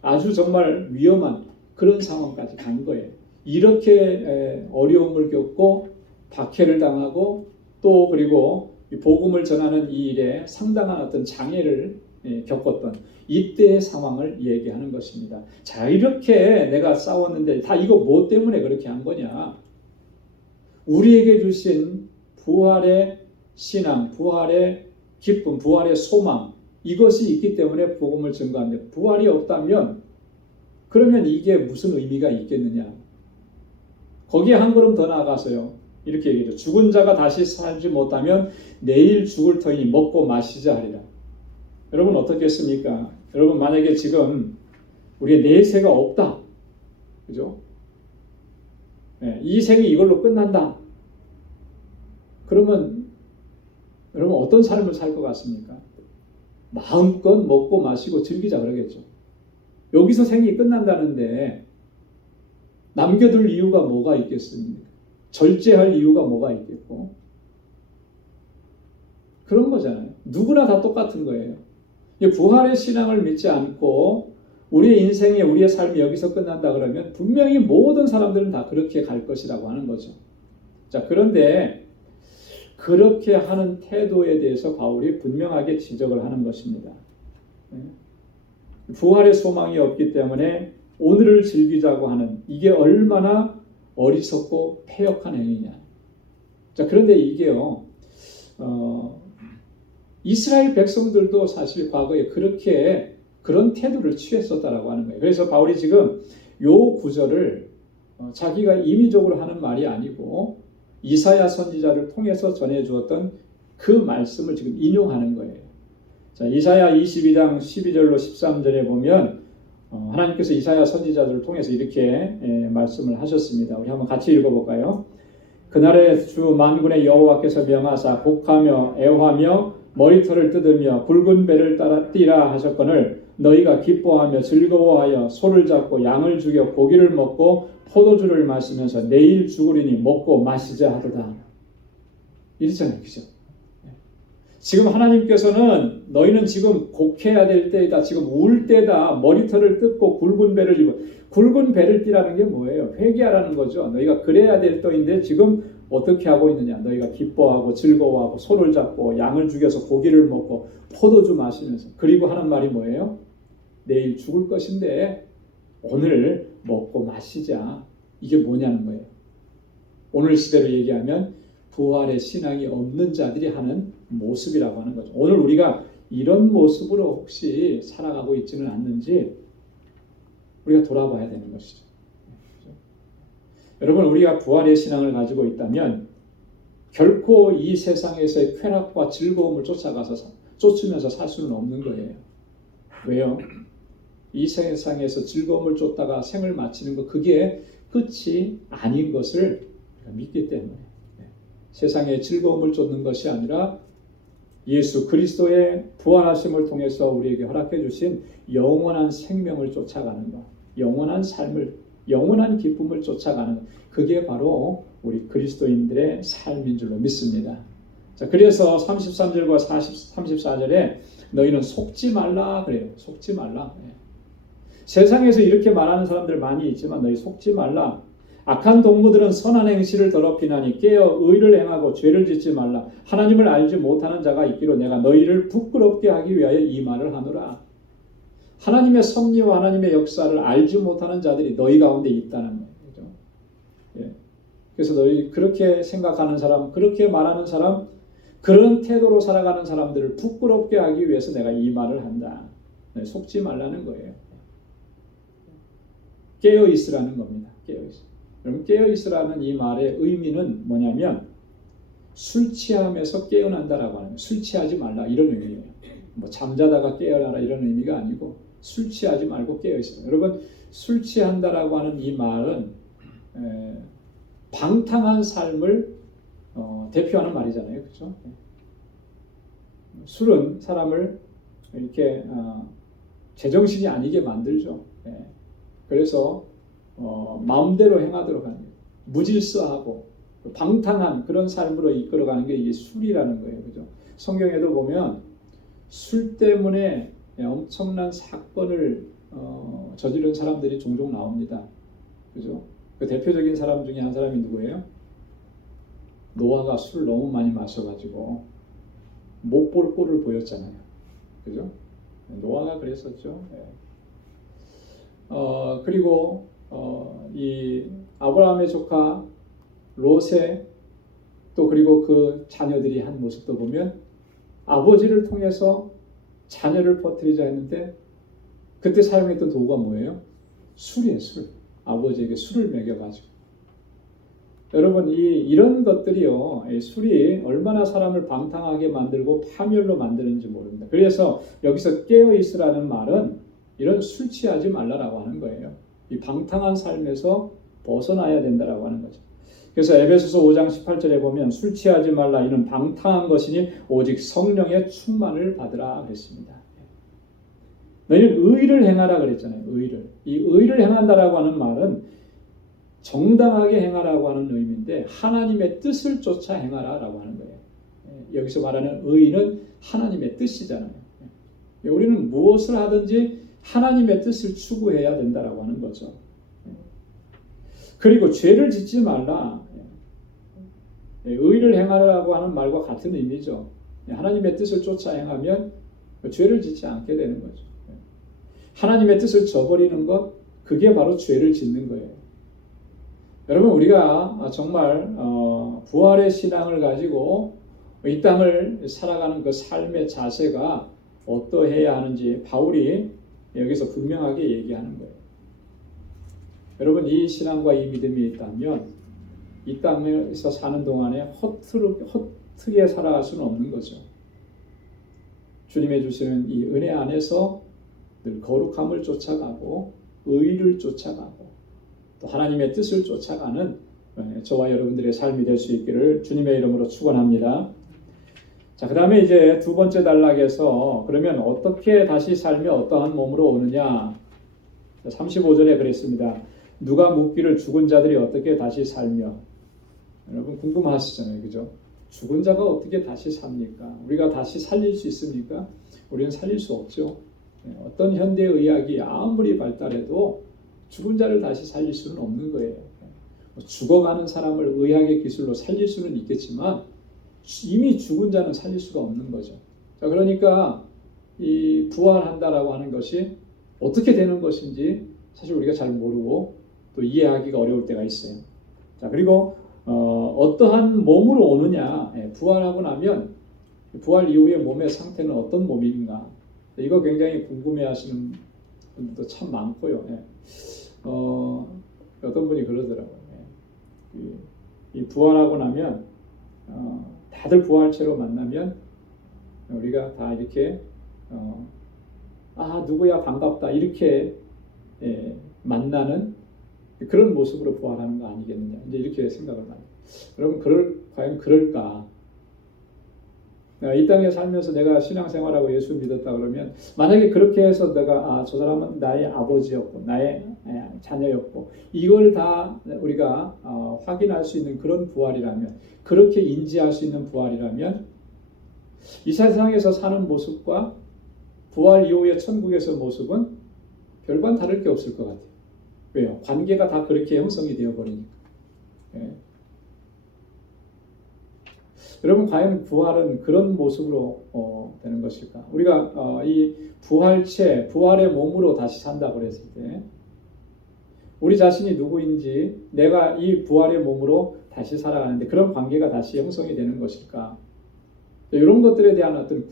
아주 정말 위험한 그런 상황까지 간 거예요. 이렇게 어려움을 겪고 박해를 당하고 또 그리고 복음을 전하는 이 일에 상당한 어떤 장애를 겪었던 이때의 상황을 얘기하는 것입니다. 자, 이렇게 내가 싸웠는데 다 이거 뭐 때문에 그렇게 한 거냐? 우리에게 주신 부활의 신앙, 부활의 기쁨, 부활의 소망, 이것이 있기 때문에 복음을 증거합니다. 부활이 없다면 그러면 이게 무슨 의미가 있겠느냐? 거기에 한 걸음 더 나아가서요. 이렇게 얘기해요. 죽은 자가 다시 살지 못하면 내일 죽을 터이니 먹고 마시자 하리라. 여러분 어떻겠습니까? 여러분 만약에 지금 우리의 내세가 없다. 그죠? 이 생이 이걸로 끝난다. 그러면 여러분 어떤 삶을 살 것 같습니까? 마음껏 먹고 마시고 즐기자 그러겠죠. 여기서 생이 끝난다는데 남겨둘 이유가 뭐가 있겠습니까? 절제할 이유가 뭐가 있겠고? 그런 거잖아요. 누구나 다 똑같은 거예요. 부활의 신앙을 믿지 않고 우리의 인생에 우리의 삶이 여기서 끝난다 그러면 분명히 모든 사람들은 다 그렇게 갈 것이라고 하는 거죠. 자, 그런데 그렇게 하는 태도에 대해서 바울이 분명하게 지적을 하는 것입니다. 부활의 소망이 없기 때문에 오늘을 즐기자고 하는 이게 얼마나 어리석고 패역한 행위냐. 자, 그런데 이게요, 이스라엘 백성들도 사실 과거에 그렇게 그런 태도를 취했었다라고 하는 거예요. 그래서 바울이 지금 요 구절을 자기가 임의적으로 하는 말이 아니고 이사야 선지자를 통해서 전해 주었던 그 말씀을 지금 인용하는 거예요. 자, 이사야 22장 12절로 13절에 보면 하나님께서 이사야 선지자들을 통해서 이렇게 말씀을 하셨습니다. 우리 한번 같이 읽어볼까요? 그날에 주 만군의 여호와께서 명하사 곡하며 애호하며 머리털을 뜯으며 굵은 배를 따라 뛰라 하셨거늘 너희가 기뻐하며 즐거워하여 소를 잡고 양을 죽여 고기를 먹고 포도주를 마시면서 내일 죽으리니 먹고 마시자 하도다. 이랬잖아요. 그죠? 지금 하나님께서는 너희는 지금 곡해야 될 때이다. 지금 울 때다. 머리털을 뜯고 굵은 배를 입어. 굵은 배를 띠라는 게 뭐예요? 회개하라는 거죠. 너희가 그래야 될 때인데 지금 어떻게 하고 있느냐? 너희가 기뻐하고 즐거워하고 소를 잡고 양을 죽여서 고기를 먹고 포도주 마시면서. 그리고 하는 말이 뭐예요? 내일 죽을 것인데 오늘 먹고 마시자. 이게 뭐냐는 거예요. 오늘 시대로 얘기하면 부활의 신앙이 없는 자들이 하는 모습이라고 하는 거죠. 오늘 우리가 이런 모습으로 혹시 살아가고 있지는 않는지 우리가 돌아봐야 되는 것이죠. 그렇죠? 여러분, 우리가 부활의 신앙을 가지고 있다면 결코 이 세상에서의 쾌락과 즐거움을 쫓으면서 살 수는 없는 거예요. 왜요? 이 세상에서 즐거움을 쫓다가 생을 마치는 것, 그게 끝이 아닌 것을 믿기 때문에 세상의 즐거움을 쫓는 것이 아니라 예수 그리스도의 부활하심을 통해서 우리에게 허락해 주신 영원한 생명을 쫓아가는 것, 영원한 삶을, 영원한 기쁨을 쫓아가는 것, 그게 바로 우리 그리스도인들의 삶인 줄로 믿습니다. 자, 그래서 33절과 34절에 너희는 속지 말라 그래요. 속지 말라. 세상에서 이렇게 말하는 사람들 많이 있지만 너희 속지 말라. 악한 동무들은 선한 행실을 더럽히나니 깨어 의를 행하고 죄를 짓지 말라. 하나님을 알지 못하는 자가 있기로 내가 너희를 부끄럽게 하기 위하여 이 말을 하노라. 하나님의 섭리와 하나님의 역사를 알지 못하는 자들이 너희 가운데 있다는 거예요. 그렇죠? 예. 그래서 너희 그렇게 생각하는 사람, 그렇게 말하는 사람, 그런 태도로 살아가는 사람들을 부끄럽게 하기 위해서 내가 이 말을 한다. 네, 속지 말라는 거예요. 깨어 있으라는 겁니다. 깨어 있어. 여러분, 깨어 있으라는 이 말의 의미는 뭐냐면 술 취함에서 깨어난다라고 하는 거예요. 술 취하지 말라 이런 의미예요. 뭐 잠자다가 깨어나라 이런 의미가 아니고 술 취하지 말고 깨어 있어라. 여러분, 술 취한다라고 하는 이 말은 방탕한 삶을 대표하는 말이잖아요. 그렇죠? 술은 사람을 이렇게 제정신이 아니게 만들죠. 그래서 마음대로 행하도록 하는 거예요. 무질서하고 방탕한 그런 삶으로 이끌어가는 게 이게 술이라는 거예요. 그죠? 성경에도 보면 술 때문에 엄청난 사건을 저지른 사람들이 종종 나옵니다. 그죠? 그 대표적인 사람 중에 한 사람이 누구예요? 노아가 술을 너무 많이 마셔가지고 못 볼 꼴을 보였잖아요. 그죠? 노아가 그랬었죠. 예. 그리고 이 아브라함의 조카 롯의 또 그리고 그 자녀들이 한 모습도 보면 아버지를 통해서 자녀를 퍼뜨리자 했는데 그때 사용했던 도구가 뭐예요? 술이에요, 술. 아버지에게 술을 먹여가지고. 여러분, 이런 것들이요, 이 술이 얼마나 사람을 방탕하게 만들고 파멸로 만드는지 모릅니다. 그래서 여기서 깨어 있으라는 말은 이런 술 취하지 말라라고 하는 거예요. 이 방탕한 삶에서 벗어나야 된다라고 하는 거죠. 그래서 에베소서 5장 18절에 보면 술 취하지 말라 이는 방탕한 것이니 오직 성령의 충만을 받으라 그랬습니다. 너희는 의를 행하라 그랬잖아요. 의를. 이 의를 행한다라고 하는 말은 정당하게 행하라고 하는 의미인데 하나님의 뜻을 쫓아 행하라라고 하는 거예요. 여기서 말하는 의는 하나님의 뜻이잖아요. 우리는 무엇을 하든지 하나님의 뜻을 추구해야 된다라고 하는 거죠. 그리고 죄를 짓지 말라. 의를 행하라고 하는 말과 같은 의미죠. 하나님의 뜻을 쫓아 행하면 죄를 짓지 않게 되는 거죠. 하나님의 뜻을 저버리는 것, 그게 바로 죄를 짓는 거예요. 여러분, 우리가 정말 부활의 신앙을 가지고 이 땅을 살아가는 그 삶의 자세가 어떠해야 하는지 바울이 여기서 분명하게 얘기하는 거예요. 여러분, 이 신앙과 이 믿음이 있다면 이 땅에서 사는 동안에 허투루게 살아갈 수는 없는 거죠. 주님의 주시는 이 은혜 안에서 늘 거룩함을 쫓아가고 의를 쫓아가고 또 하나님의 뜻을 쫓아가는 저와 여러분들의 삶이 될 수 있기를 주님의 이름으로 축원합니다. 자, 그 다음에 이제 두 번째 단락에서 그러면 어떻게 다시 살며 어떠한 몸으로 오느냐. 35절에 그랬습니다. 누가 묻기를 죽은 자들이 어떻게 다시 살며. 여러분 궁금하시잖아요. 그죠? 죽은 자가 어떻게 다시 삽니까? 우리가 다시 살릴 수 있습니까? 우리는 살릴 수 없죠. 어떤 현대의학이 아무리 발달해도 죽은 자를 다시 살릴 수는 없는 거예요. 죽어가는 사람을 의학의 기술로 살릴 수는 있겠지만 이미 죽은 자는 살릴 수가 없는 거죠. 자, 그러니까 이 부활한다라고 하는 것이 어떻게 되는 것인지 사실 우리가 잘 모르고 또 이해하기가 어려울 때가 있어요. 자, 그리고 어떠한 몸으로 오느냐. 부활하고 나면 부활 이후의 몸의 상태는 어떤 몸인가. 이거 굉장히 궁금해하시는 분들도 참 많고요. 어떤 분이 그러더라고요. 이 부활하고 나면 다들 부활체로 만나면 우리가 다 이렇게 누구야 반갑다 이렇게 만나는 그런 모습으로 부활하는 거 아니겠느냐 이제 이렇게 생각을 합니다. 여러분 과연 그럴까? 이 땅에 살면서 내가 신앙생활하고 예수 믿었다 그러면 만약에 그렇게 해서 내가 저 사람은 나의 아버지였고 나의 자녀였고 이걸 다 우리가 확인할 수 있는 그런 부활이라면 그렇게 인지할 수 있는 부활이라면 이 세상에서 사는 모습과 부활 이후의 천국에서 모습은 별반 다를 게 없을 것 같아요. 왜요? 관계가 다 그렇게 형성이 되어버리니까. 여러분 과연 부활은 그런 모습으로 되는 것일까? 우리가 이 부활체, 부활의 몸으로 다시 산다고 그랬을 때 우리 자신이 누구인지 내가 이 부활의 몸으로 다시 살아가는데 그런 관계가 다시 형성이 되는 것일까? 이런 것들에 대한 어떤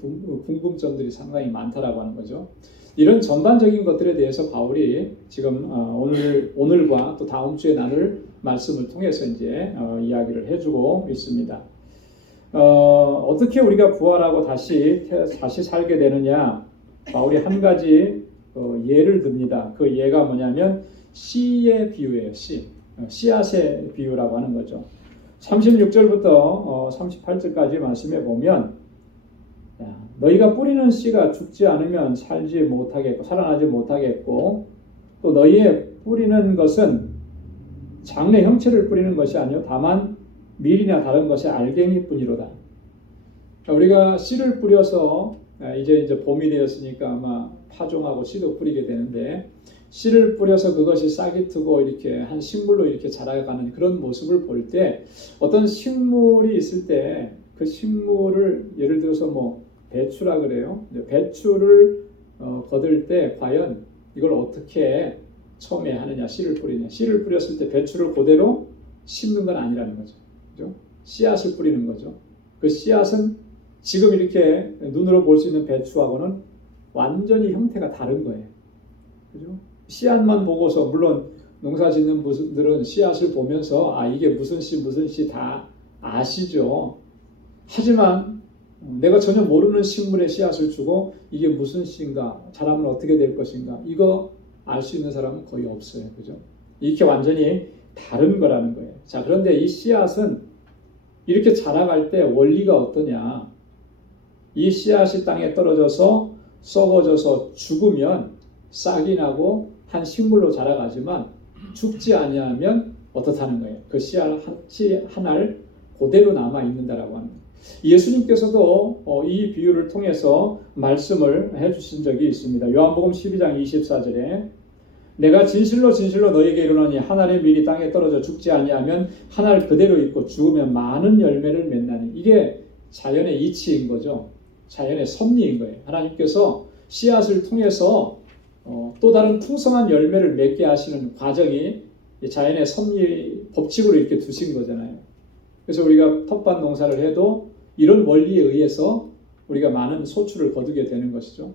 궁금점들이 상당히 많다라고 하는 거죠. 이런 전반적인 것들에 대해서 바울이 지금 오늘과 또 다음 주에 나눌 말씀을 통해서 이제 이야기를 해주고 있습니다. 어떻게 우리가 부활하고 다시 살게 되느냐? 바울이 한 가지 예를 듭니다. 그 예가 뭐냐면 씨의 비유예요. 씨앗의 비유라고 하는 거죠. 36절부터 38절까지 말씀해 보면 너희가 뿌리는 씨가 죽지 않으면 살아나지 못하겠고 또 너희의 뿌리는 것은 장래 형체를 뿌리는 것이 아니요 다만 밀이나 다른 것의 알갱이뿐이로다. 우리가 씨를 뿌려서 이제 봄이 되었으니까 아마 파종하고 씨도 뿌리게 되는데 씨를 뿌려서 그것이 싹이 트고 이렇게 한 식물로 이렇게 자라가는 그런 모습을 볼 때 어떤 식물이 있을 때 그 식물을 예를 들어서 뭐 배추라 그래요. 배추를 거둘 때 과연 이걸 어떻게 처음에 하느냐, 씨를 뿌리냐. 씨를 뿌렸을 때 배추를 그대로 심는 건 아니라는 거죠. 그죠? 씨앗을 뿌리는 거죠. 그 씨앗은 지금 이렇게 눈으로 볼 수 있는 배추하고는 완전히 형태가 다른 거예요. 그죠? 씨앗만 보고서, 물론 농사 짓는 분들은 씨앗을 보면서 이게 무슨 씨 다 아시죠. 하지만 내가 전혀 모르는 식물의 씨앗을 주고 이게 무슨 씨인가, 자라면 어떻게 될 것인가, 이거 알 수 있는 사람은 거의 없어요. 그죠? 이렇게 완전히 다른 거라는 거예요. 자, 그런데 이 씨앗은 이렇게 자라갈 때 원리가 어떠냐? 이 씨앗이 땅에 떨어져서 썩어져서 죽으면 싹이 나고 한 식물로 자라가지만 죽지 아니하면 어떻다는 거예요? 그 씨앗 하나를 그대로 남아 있는다라고 하는 거예요. 예수님께서도 이 비유를 통해서 말씀을 해주신 적이 있습니다. 요한복음 12장 24절에 내가 진실로 진실로 너에게 이르노니 한 알의 밀이 땅에 떨어져 죽지 아니하면 한 알 그대로 있고 죽으면 많은 열매를 맺나니. 이게 자연의 이치인 거죠. 자연의 섭리인 거예요. 하나님께서 씨앗을 통해서 또 다른 풍성한 열매를 맺게 하시는 과정이 자연의 섭리 법칙으로 이렇게 두신 거잖아요. 그래서 우리가 텃밭 농사를 해도 이런 원리에 의해서 우리가 많은 소출을 거두게 되는 것이죠.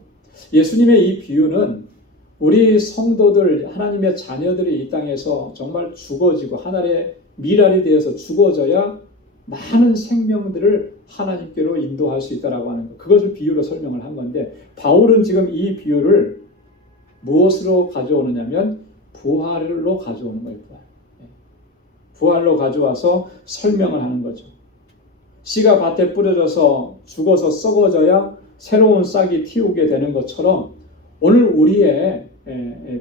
예수님의 이 비유는 우리 성도들, 하나님의 자녀들이 이 땅에서 정말 죽어지고 하늘의 미랄이 되어서 죽어져야 많은 생명들을 하나님께로 인도할 수 있다라고 하는 것, 그것을 비유로 설명을 한 건데, 바울은 지금 이 비유를 무엇으로 가져오느냐면 부활로 가져오는 거예요. 부활로 가져와서 설명을 하는 거죠. 씨가 밭에 뿌려져서 죽어서 썩어져야 새로운 싹이 틔우게 되는 것처럼 오늘 우리의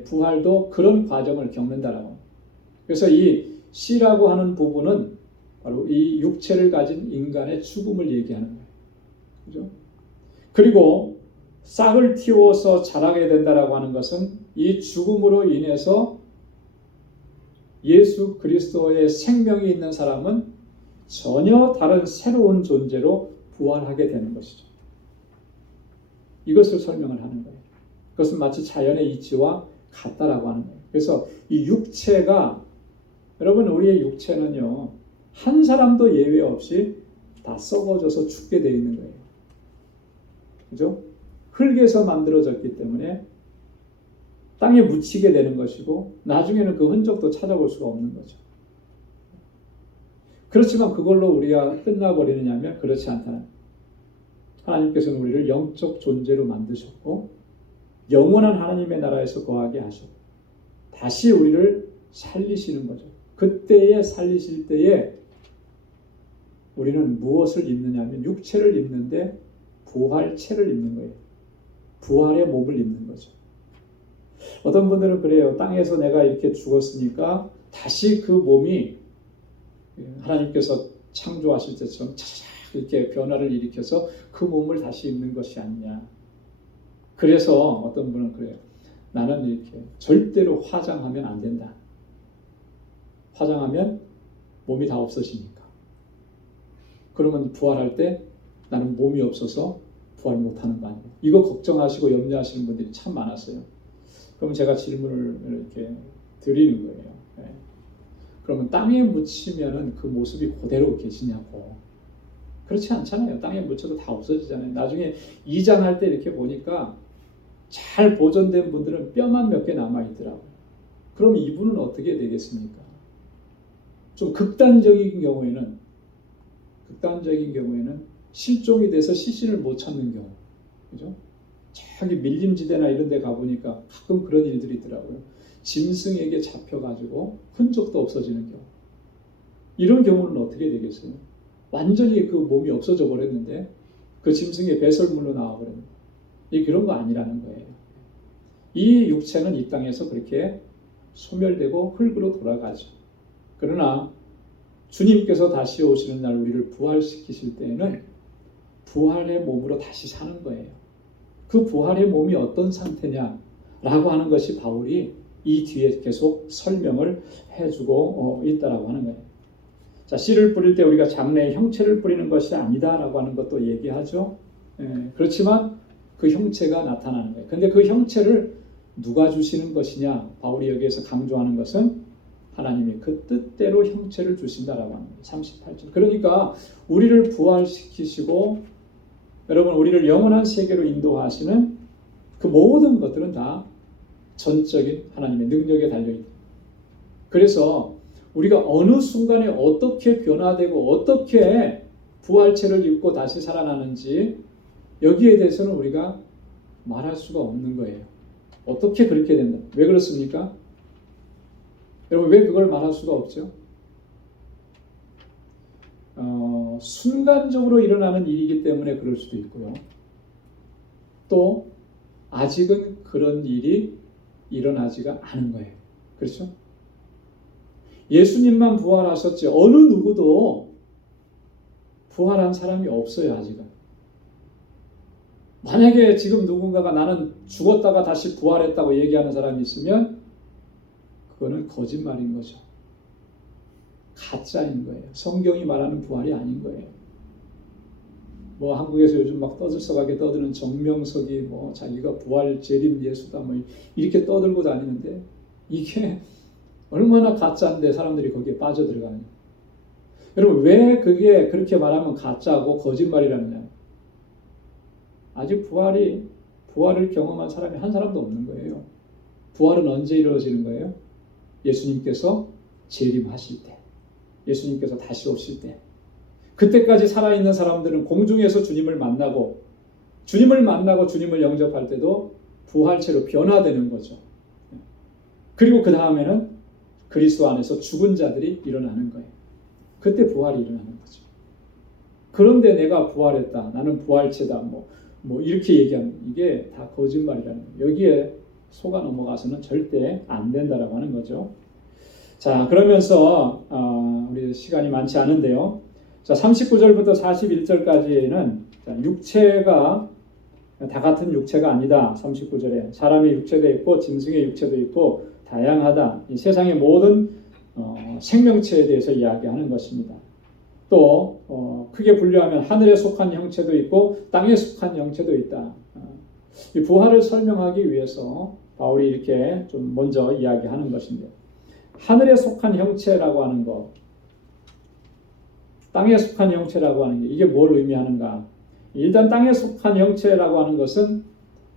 부활도 그런 과정을 겪는다라고. 그래서 이 씨라고 하는 부분은 바로 이 육체를 가진 인간의 죽음을 얘기하는 거예요. 그죠? 그리고 싹을 틔워서 자라게 된다라고 하는 것은 이 죽음으로 인해서 예수 그리스도의 생명이 있는 사람은 전혀 다른 새로운 존재로 부활하게 되는 것이죠. 이것을 설명을 하는 거예요. 그것은 마치 자연의 이치와 같다라고 하는 거예요. 그래서 이 육체가, 여러분, 우리의 육체는요, 한 사람도 예외 없이 다 썩어져서 죽게 되어 있는 거예요. 그죠? 흙에서 만들어졌기 때문에 땅에 묻히게 되는 것이고 나중에는 그 흔적도 찾아볼 수가 없는 거죠. 그렇지만 그걸로 우리가 끝나버리느냐면 그렇지 않다는, 하나님께서는 우리를 영적 존재로 만드셨고 영원한 하나님의 나라에서 거하게 하셨고 다시 우리를 살리시는 거죠. 그때에 살리실 때에 우리는 무엇을 입느냐면 육체를 입는데 부활체를 입는 거예요. 부활의 몸을 입는 거죠. 어떤 분들은 그래요. 땅에서 내가 이렇게 죽었으니까 다시 그 몸이 하나님께서 창조하실 때처럼 차차차 이렇게 변화를 일으켜서 그 몸을 다시 입는 것이 아니냐. 그래서 어떤 분은 그래요. 나는 이렇게 절대로 화장하면 안 된다. 화장하면 몸이 다 없어지니까. 그러면 부활할 때 나는 몸이 없어서 부활 못하는 거 아니에요. 이거 걱정하시고 염려하시는 분들이 참 많았어요. 그럼 제가 질문을 이렇게 드리는 거예요. 네. 그러면 땅에 묻히면은 그 모습이 그대로 계시냐고. 그렇지 않잖아요. 땅에 묻혀도 다 없어지잖아요. 나중에 이장할 때 이렇게 보니까 잘 보존된 분들은 뼈만 몇 개 남아있더라고요. 그럼 이분은 어떻게 되겠습니까? 좀 극단적인 경우에는 실종이 돼서 시신을 못 찾는 경우. 그죠? 저기 밀림지대나 이런 데 가보니까 가끔 그런 일들이 있더라고요. 짐승에게 잡혀가지고 흔적도 없어지는 경우. 이런 경우는 어떻게 되겠어요? 완전히 그 몸이 없어져 버렸는데 그 짐승의 배설물로 나와버립니다. 이 그런 거 아니라는 거예요. 이 육체는 이 땅에서 그렇게 소멸되고 흙으로 돌아가죠. 그러나 주님께서 다시 오시는 날 우리를 부활시키실 때에는 부활의 몸으로 다시 사는 거예요. 그 부활의 몸이 어떤 상태냐라고 하는 것이 바울이 이 뒤에 계속 설명을 해주고 있다라고 하는 거예요. 자, 씨를 뿌릴 때 우리가 장래의 형체를 뿌리는 것이 아니다라고 하는 것도 얘기하죠. 그렇지만 그 형체가 나타나는 거예요. 근데 그 형체를 누가 주시는 것이냐? 바울이 여기에서 강조하는 것은 하나님이 그 뜻대로 형체를 주신다라고 합니다. 38절. 그러니까 우리를 부활시키시고 여러분 우리를 영원한 세계로 인도하시는 그 모든 것들은 다 전적인 하나님의 능력에 달려있다. 그래서 우리가 어느 순간에 어떻게 변화되고 어떻게 부활체를 입고 다시 살아나는지 여기에 대해서는 우리가 말할 수가 없는 거예요. 어떻게 그렇게 된다? 왜 그렇습니까? 여러분 왜 그걸 말할 수가 없죠? 순간적으로 일어나는 일이기 때문에 그럴 수도 있고요. 또 아직은 그런 일이 일어나지가 않은 거예요. 그렇죠? 예수님만 부활하셨지 어느 누구도 부활한 사람이 없어요. 아직은. 만약에 지금 누군가가 나는 죽었다가 다시 부활했다고 얘기하는 사람이 있으면 그거는 거짓말인 거죠. 가짜인 거예요. 성경이 말하는 부활이 아닌 거예요. 뭐 한국에서 요즘 막 떠들썩하게 떠드는 정명석이 뭐 자기가 부활 재림 예수다 뭐 이렇게 떠들고 다니는데 이게 얼마나 가짜인데 사람들이 거기에 빠져들어가냐. 여러분 왜 그게 그렇게 말하면 가짜고 거짓말이라느냐. 아직 부활을 경험한 사람이 한 사람도 없는 거예요. 부활은 언제 이루어지는 거예요? 예수님께서 재림하실 때, 예수님께서 다시 오실 때, 그때까지 살아있는 사람들은 공중에서 주님을 만나고 주님을 영접할 때도 부활체로 변화되는 거죠. 그리고 그 다음에는 그리스도 안에서 죽은 자들이 일어나는 거예요. 그때 부활이 일어나는 거죠. 그런데 내가 부활했다, 나는 부활체다, 뭐 이렇게 얘기하면 이게 다 거짓말이라는 거예요. 여기에 속아 넘어가서는 절대 안 된다라고 하는 거죠. 자, 그러면서 우리 시간이 많지 않은데요. 자, 39절부터 41절까지는 육체가 다 같은 육체가 아니다. 39절에 사람의 육체도 있고 짐승의 육체도 있고 다양하다. 이 세상의 모든 생명체에 대해서 이야기하는 것입니다. 또 크게 분류하면 하늘에 속한 형체도 있고 땅에 속한 형체도 있다. 이 부활을 설명하기 위해서 바울이 이렇게 좀 먼저 이야기하는 것인데, 하늘에 속한 형체라고 하는 것, 땅에 속한 형체라고 하는 게 이게 뭘 의미하는가? 일단 땅에 속한 형체라고 하는 것은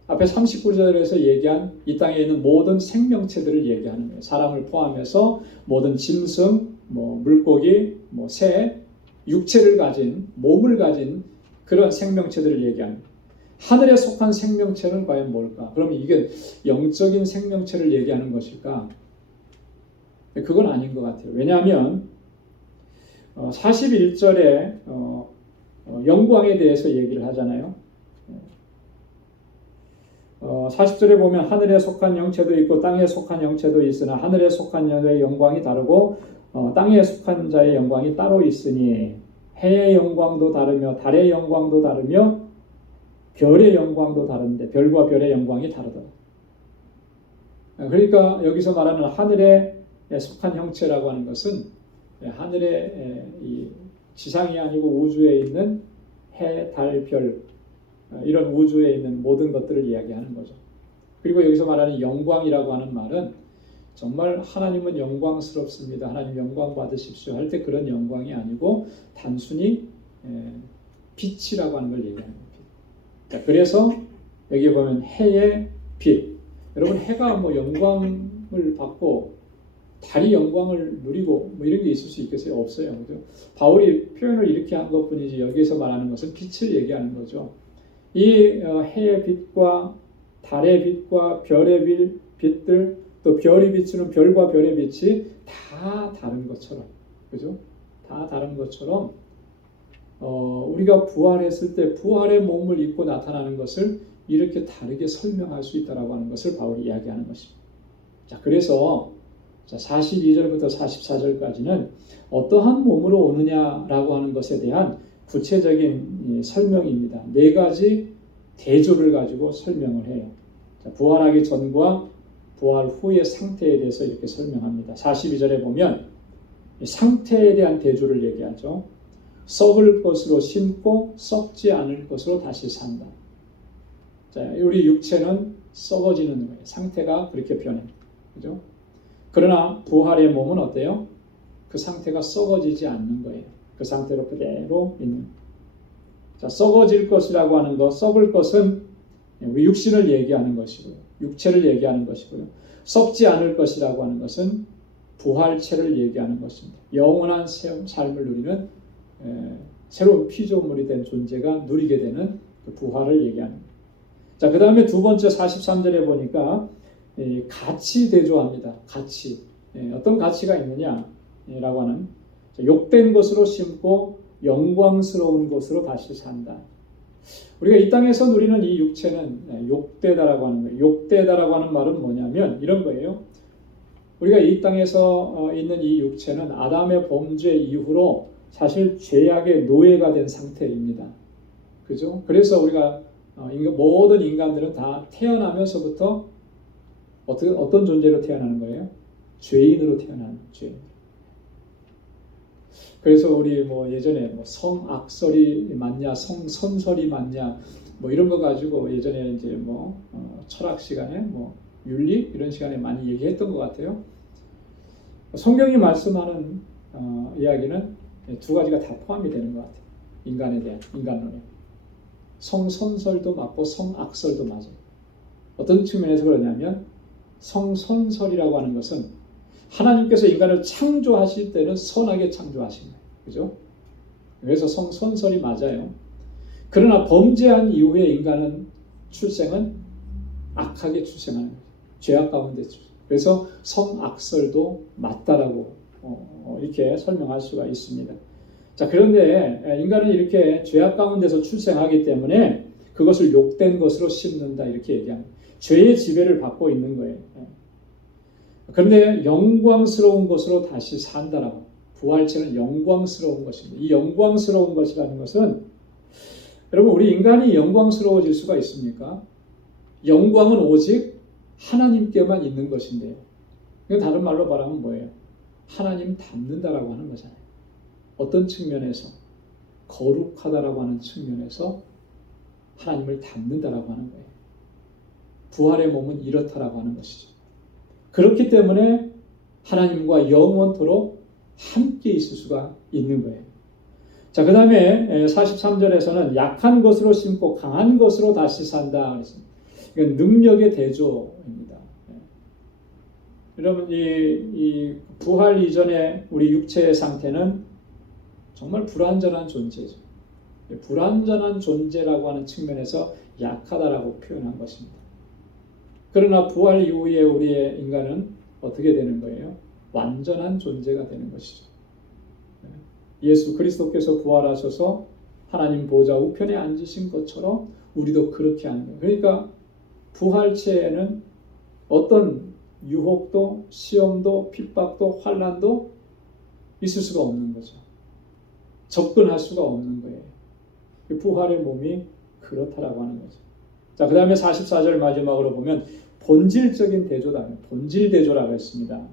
앞에 39절에서 얘기한 이 땅에 있는 모든 생명체들을 얘기하는 거예요. 사람을 포함해서 모든 짐승, 물고기, 새, 육체를 가진, 몸을 가진 그런 생명체들을 얘기하는 거예요. 하늘에 속한 생명체는 과연 뭘까? 그러면 이게 영적인 생명체를 얘기하는 것일까? 그건 아닌 것 같아요. 왜냐하면 41절에 영광에 대해서 얘기를 하잖아요. 40절에 보면 하늘에 속한 영체도 있고 땅에 속한 영체도 있으나 하늘에 속한 자의 영광이 다르고 땅에 속한 자의 영광이 따로 있으니 해의 영광도 다르며 달의 영광도 다르며 별의 영광도 다른데 별과 별의 영광이 다르다. 그러니까 여기서 말하는 하늘에 속한 형체라고 하는 것은 하늘의 이 지상이 아니고 우주에 있는 해, 달, 별 이런 우주에 있는 모든 것들을 이야기하는 거죠. 그리고 여기서 말하는 영광이라고 하는 말은 정말 하나님은 영광스럽습니다. 하나님 영광 받으십시오 할 때 그런 영광이 아니고 단순히 빛이라고 하는 걸 얘기하는 거예요. 자, 그래서 여기 보면 해의 빛. 여러분 해가 영광을 받고 달이 영광을 누리고 이런 게 있을 수 있겠어요? 없어요. 그죠? 바울이 표현을 이렇게 한 것뿐이지 여기에서 말하는 것은 빛을 얘기하는 거죠. 이 해의 빛과 달의 빛과 별의 빛들 또 별이 비추는 별과 별의 빛이 다 다른 것처럼, 그죠? 다 다른 것처럼 우리가 부활했을 때 부활의 몸을 입고 나타나는 것을 이렇게 다르게 설명할 수 있다라고 하는 것을 바울이 이야기하는 것입니다. 자, 그래서 42절부터 44절까지는 어떠한 몸으로 오느냐라고 하는 것에 대한 구체적인 설명입니다. 네 가지 대조를 가지고 설명을 해요. 자, 부활하기 전과 부활 후의 상태에 대해서 이렇게 설명합니다. 42절에 보면 상태에 대한 대조를 얘기하죠. 썩을 것으로 심고 썩지 않을 것으로 다시 산다. 자, 우리 육체는 썩어지는 거예요. 상태가 그렇게 변해요. 그죠? 그러나 부활의 몸은 어때요? 그 상태가 썩어지지 않는 거예요. 그 상태로 그대로 있는 거예요. 자, 썩어질 것이라고 하는 것, 썩을 것은 우리 육신을 얘기하는 것이고요. 육체를 얘기하는 것이고요. 썩지 않을 것이라고 하는 것은 부활체를 얘기하는 것입니다. 영원한 삶을 누리는 새로운 피조물이 된 존재가 누리게 되는 그 부활을 얘기하는 거예요. 자, 그 다음에 두 번째 43절에 보니까 가치 대조합니다. 가치. 어떤 가치가 있느냐라고 하는, 욕된 것으로 심고 영광스러운 것으로 다시 산다. 우리가 이 땅에서 누리는 이 육체는 욕되다라고 하는 거예요. 욕되다라고 하는 말은 뭐냐면 이런 거예요. 우리가 이 땅에서 있는 이 육체는 아담의 범죄 이후로 사실 죄악의 노예가 된 상태입니다. 그죠? 그래서 우리가 모든 인간들은 다 태어나면서부터 어떤 존재로 태어나는 거예요? 죄인으로 태어나는 죄인. 그래서 우리 예전에 성악설이 맞냐, 성선설이 맞냐, 이런 거 가지고 예전에 이제 철학 시간에 윤리 이런 시간에 많이 얘기했던 것 같아요. 성경이 말씀하는 이야기는 두 가지가 다 포함이 되는 것 같아요. 인간에 대한 인간론에. 성선설도 맞고 성악설도 맞아요. 어떤 측면에서 그러냐면 성선설이라고 하는 것은 하나님께서 인간을 창조하실 때는 선하게 창조하신 거예요. 그죠? 그래서 성선설이 맞아요. 그러나 범죄한 이후에 인간은 출생은 악하게 출생하는 거예요. 죄악 가운데 출생. 그래서 성악설도 맞다라고 이렇게 설명할 수가 있습니다. 자, 그런데 인간은 이렇게 죄악 가운데서 출생하기 때문에 그것을 욕된 것으로 심는다 이렇게 얘기합니다. 죄의 지배를 받고 있는 거예요. 그런데 영광스러운 것으로 다시 산다라고. 부활체는 영광스러운 것입니다. 이 영광스러운 것이라는 것은 여러분 우리 인간이 영광스러워질 수가 있습니까? 영광은 오직 하나님께만 있는 것인데요. 이건 다른 말로 말하면 뭐예요? 하나님 닮는다라고 하는 거잖아요. 어떤 측면에서? 거룩하다라고 하는 측면에서 하나님을 닮는다라고 하는 거예요. 부활의 몸은 이렇다라고 하는 것이죠. 그렇기 때문에 하나님과 영원토록 함께 있을 수가 있는 거예요. 자, 그 다음에 43절에서는 약한 것으로 심고 강한 것으로 다시 산다. 이건 능력의 대조입니다. 여러분, 이 부활 이전에 우리 육체의 상태는 정말 불완전한 존재죠. 불완전한 존재라고 하는 측면에서 약하다라고 표현한 것입니다. 그러나 부활 이후에 우리의 인간은 어떻게 되는 거예요? 완전한 존재가 되는 것이죠. 예수 그리스도께서 부활하셔서 하나님 보좌 우편에 앉으신 것처럼 우리도 그렇게 하는 거예요. 그러니까 부활체에는 어떤 유혹도 시험도 핍박도 환난도 있을 수가 없는 거죠. 접근할 수가 없는 거예요. 부활의 몸이 그렇다라고 하는 거죠. 자, 그 다음에 44절 마지막으로 보면 본질적인 대조다. 본질 대조라고 했습니다.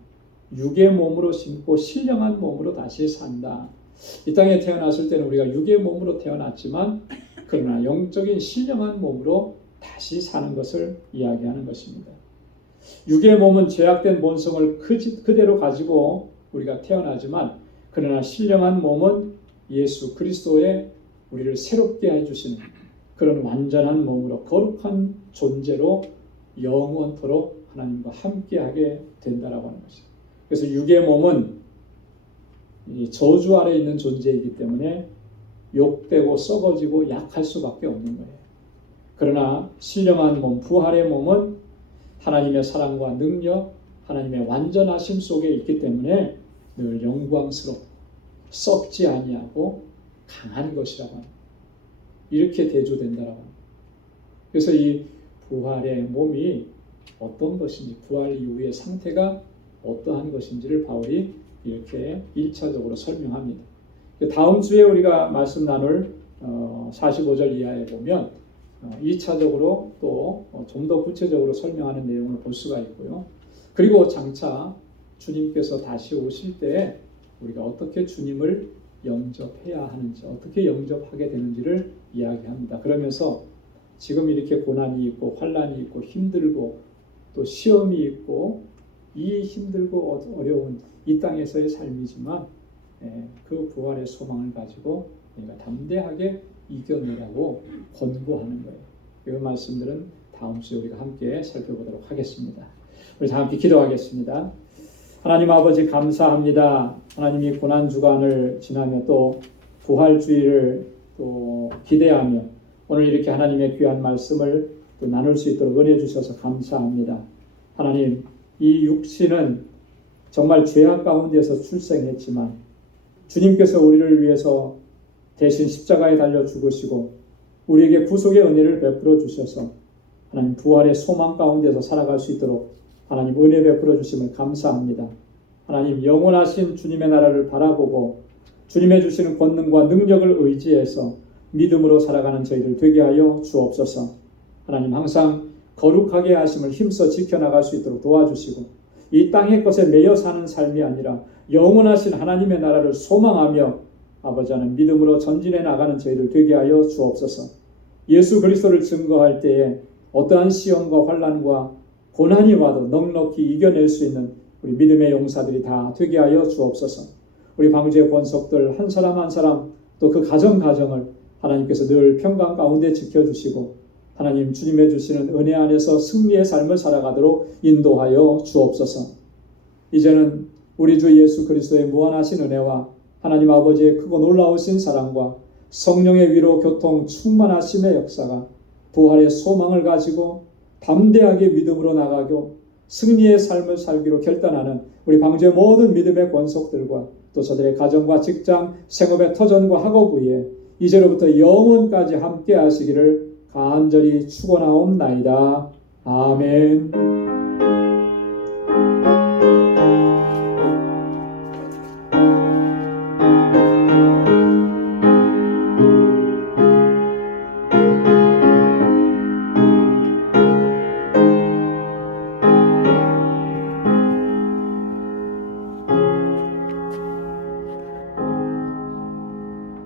육의 몸으로 심고 신령한 몸으로 다시 산다. 이 땅에 태어났을 때는 우리가 육의 몸으로 태어났지만 그러나 영적인 신령한 몸으로 다시 사는 것을 이야기하는 것입니다. 육의 몸은 죄악된 본성을 그대로 가지고 우리가 태어나지만 그러나 신령한 몸은 예수 그리스도의 우리를 새롭게 해주시는 그런 완전한 몸으로 거룩한 존재로 영원토록 하나님과 함께하게 된다라고 하는 것입니다. 그래서 육의 몸은 저주 아래 있는 존재이기 때문에 욕되고 썩어지고 약할 수밖에 없는 거예요. 그러나 신령한 몸, 부활의 몸은 하나님의 사랑과 능력, 하나님의 완전하심 속에 있기 때문에 늘 영광스럽고 썩지 아니하고 강한 것이라고 합니다. 이렇게 대조된다라고 합니다. 그래서 이 부활의 몸이 어떤 것인지, 부활 이후의 상태가 어떠한 것인지를 바울이 이렇게 1차적으로 설명합니다. 다음 주에 우리가 말씀 나눌 45절 이하에 보면 2차적으로 또 좀 더 구체적으로 설명하는 내용을 볼 수가 있고요. 그리고 장차 주님께서 다시 오실 때 우리가 어떻게 주님을 영접해야 하는지, 어떻게 영접하게 되는지를 이야기합니다. 그러면서 지금 이렇게 고난이 있고 환난이 있고 힘들고 또 시험이 있고 이 힘들고 어려운 이 땅에서의 삶이지만 그 부활의 소망을 가지고 우리가 담대하게 이겨내라고 권고하는 거예요. 이 말씀들은 다음 주에 우리가 함께 살펴보도록 하겠습니다. 우리 다 함께 기도하겠습니다. 하나님 아버지 감사합니다. 하나님이 고난주간을 지나며 또 부활주의를 또 기대하며 오늘 이렇게 하나님의 귀한 말씀을 또 나눌 수 있도록 은혜 주셔서 감사합니다. 하나님, 이 육신은 정말 죄악 가운데서 출생했지만 주님께서 우리를 위해서 대신 십자가에 달려 죽으시고 우리에게 구속의 은혜를 베풀어 주셔서 하나님 부활의 소망 가운데서 살아갈 수 있도록 하나님 은혜 베풀어 주심을 감사합니다. 하나님 영원하신 주님의 나라를 바라보고 주님의 주시는 권능과 능력을 의지해서 믿음으로 살아가는 저희들 되게 하여 주옵소서. 하나님 항상 거룩하게 하심을 힘써 지켜나갈 수 있도록 도와주시고 이 땅의 것에 매여 사는 삶이 아니라 영원하신 하나님의 나라를 소망하며 아버지 하나님 믿음으로 전진해 나가는 저희들 되게 하여 주옵소서. 예수 그리스도를 증거할 때에 어떠한 시험과 환난과 고난이 와도 넉넉히 이겨낼 수 있는 우리 믿음의 용사들이 다 되게 하여 주옵소서. 우리 방주의 권속들 한 사람 한 사람 또 그 가정을 하나님께서 늘 평강 가운데 지켜주시고 하나님 주님의 주시는 은혜 안에서 승리의 삶을 살아가도록 인도하여 주옵소서. 이제는 우리 주 예수 그리스도의 무한하신 은혜와 하나님 아버지의 크고 놀라우신 사랑과 성령의 위로 교통 충만하심의 역사가 부활의 소망을 가지고 담대하게 믿음으로 나가고 승리의 삶을 살기로 결단하는 우리 방주의 모든 믿음의 권속들과 또 저들의 가정과 직장, 생업의 터전과 학업 위에 이제로부터 영원까지 함께 하시기를 간절히 축원하옵나이다. 아멘.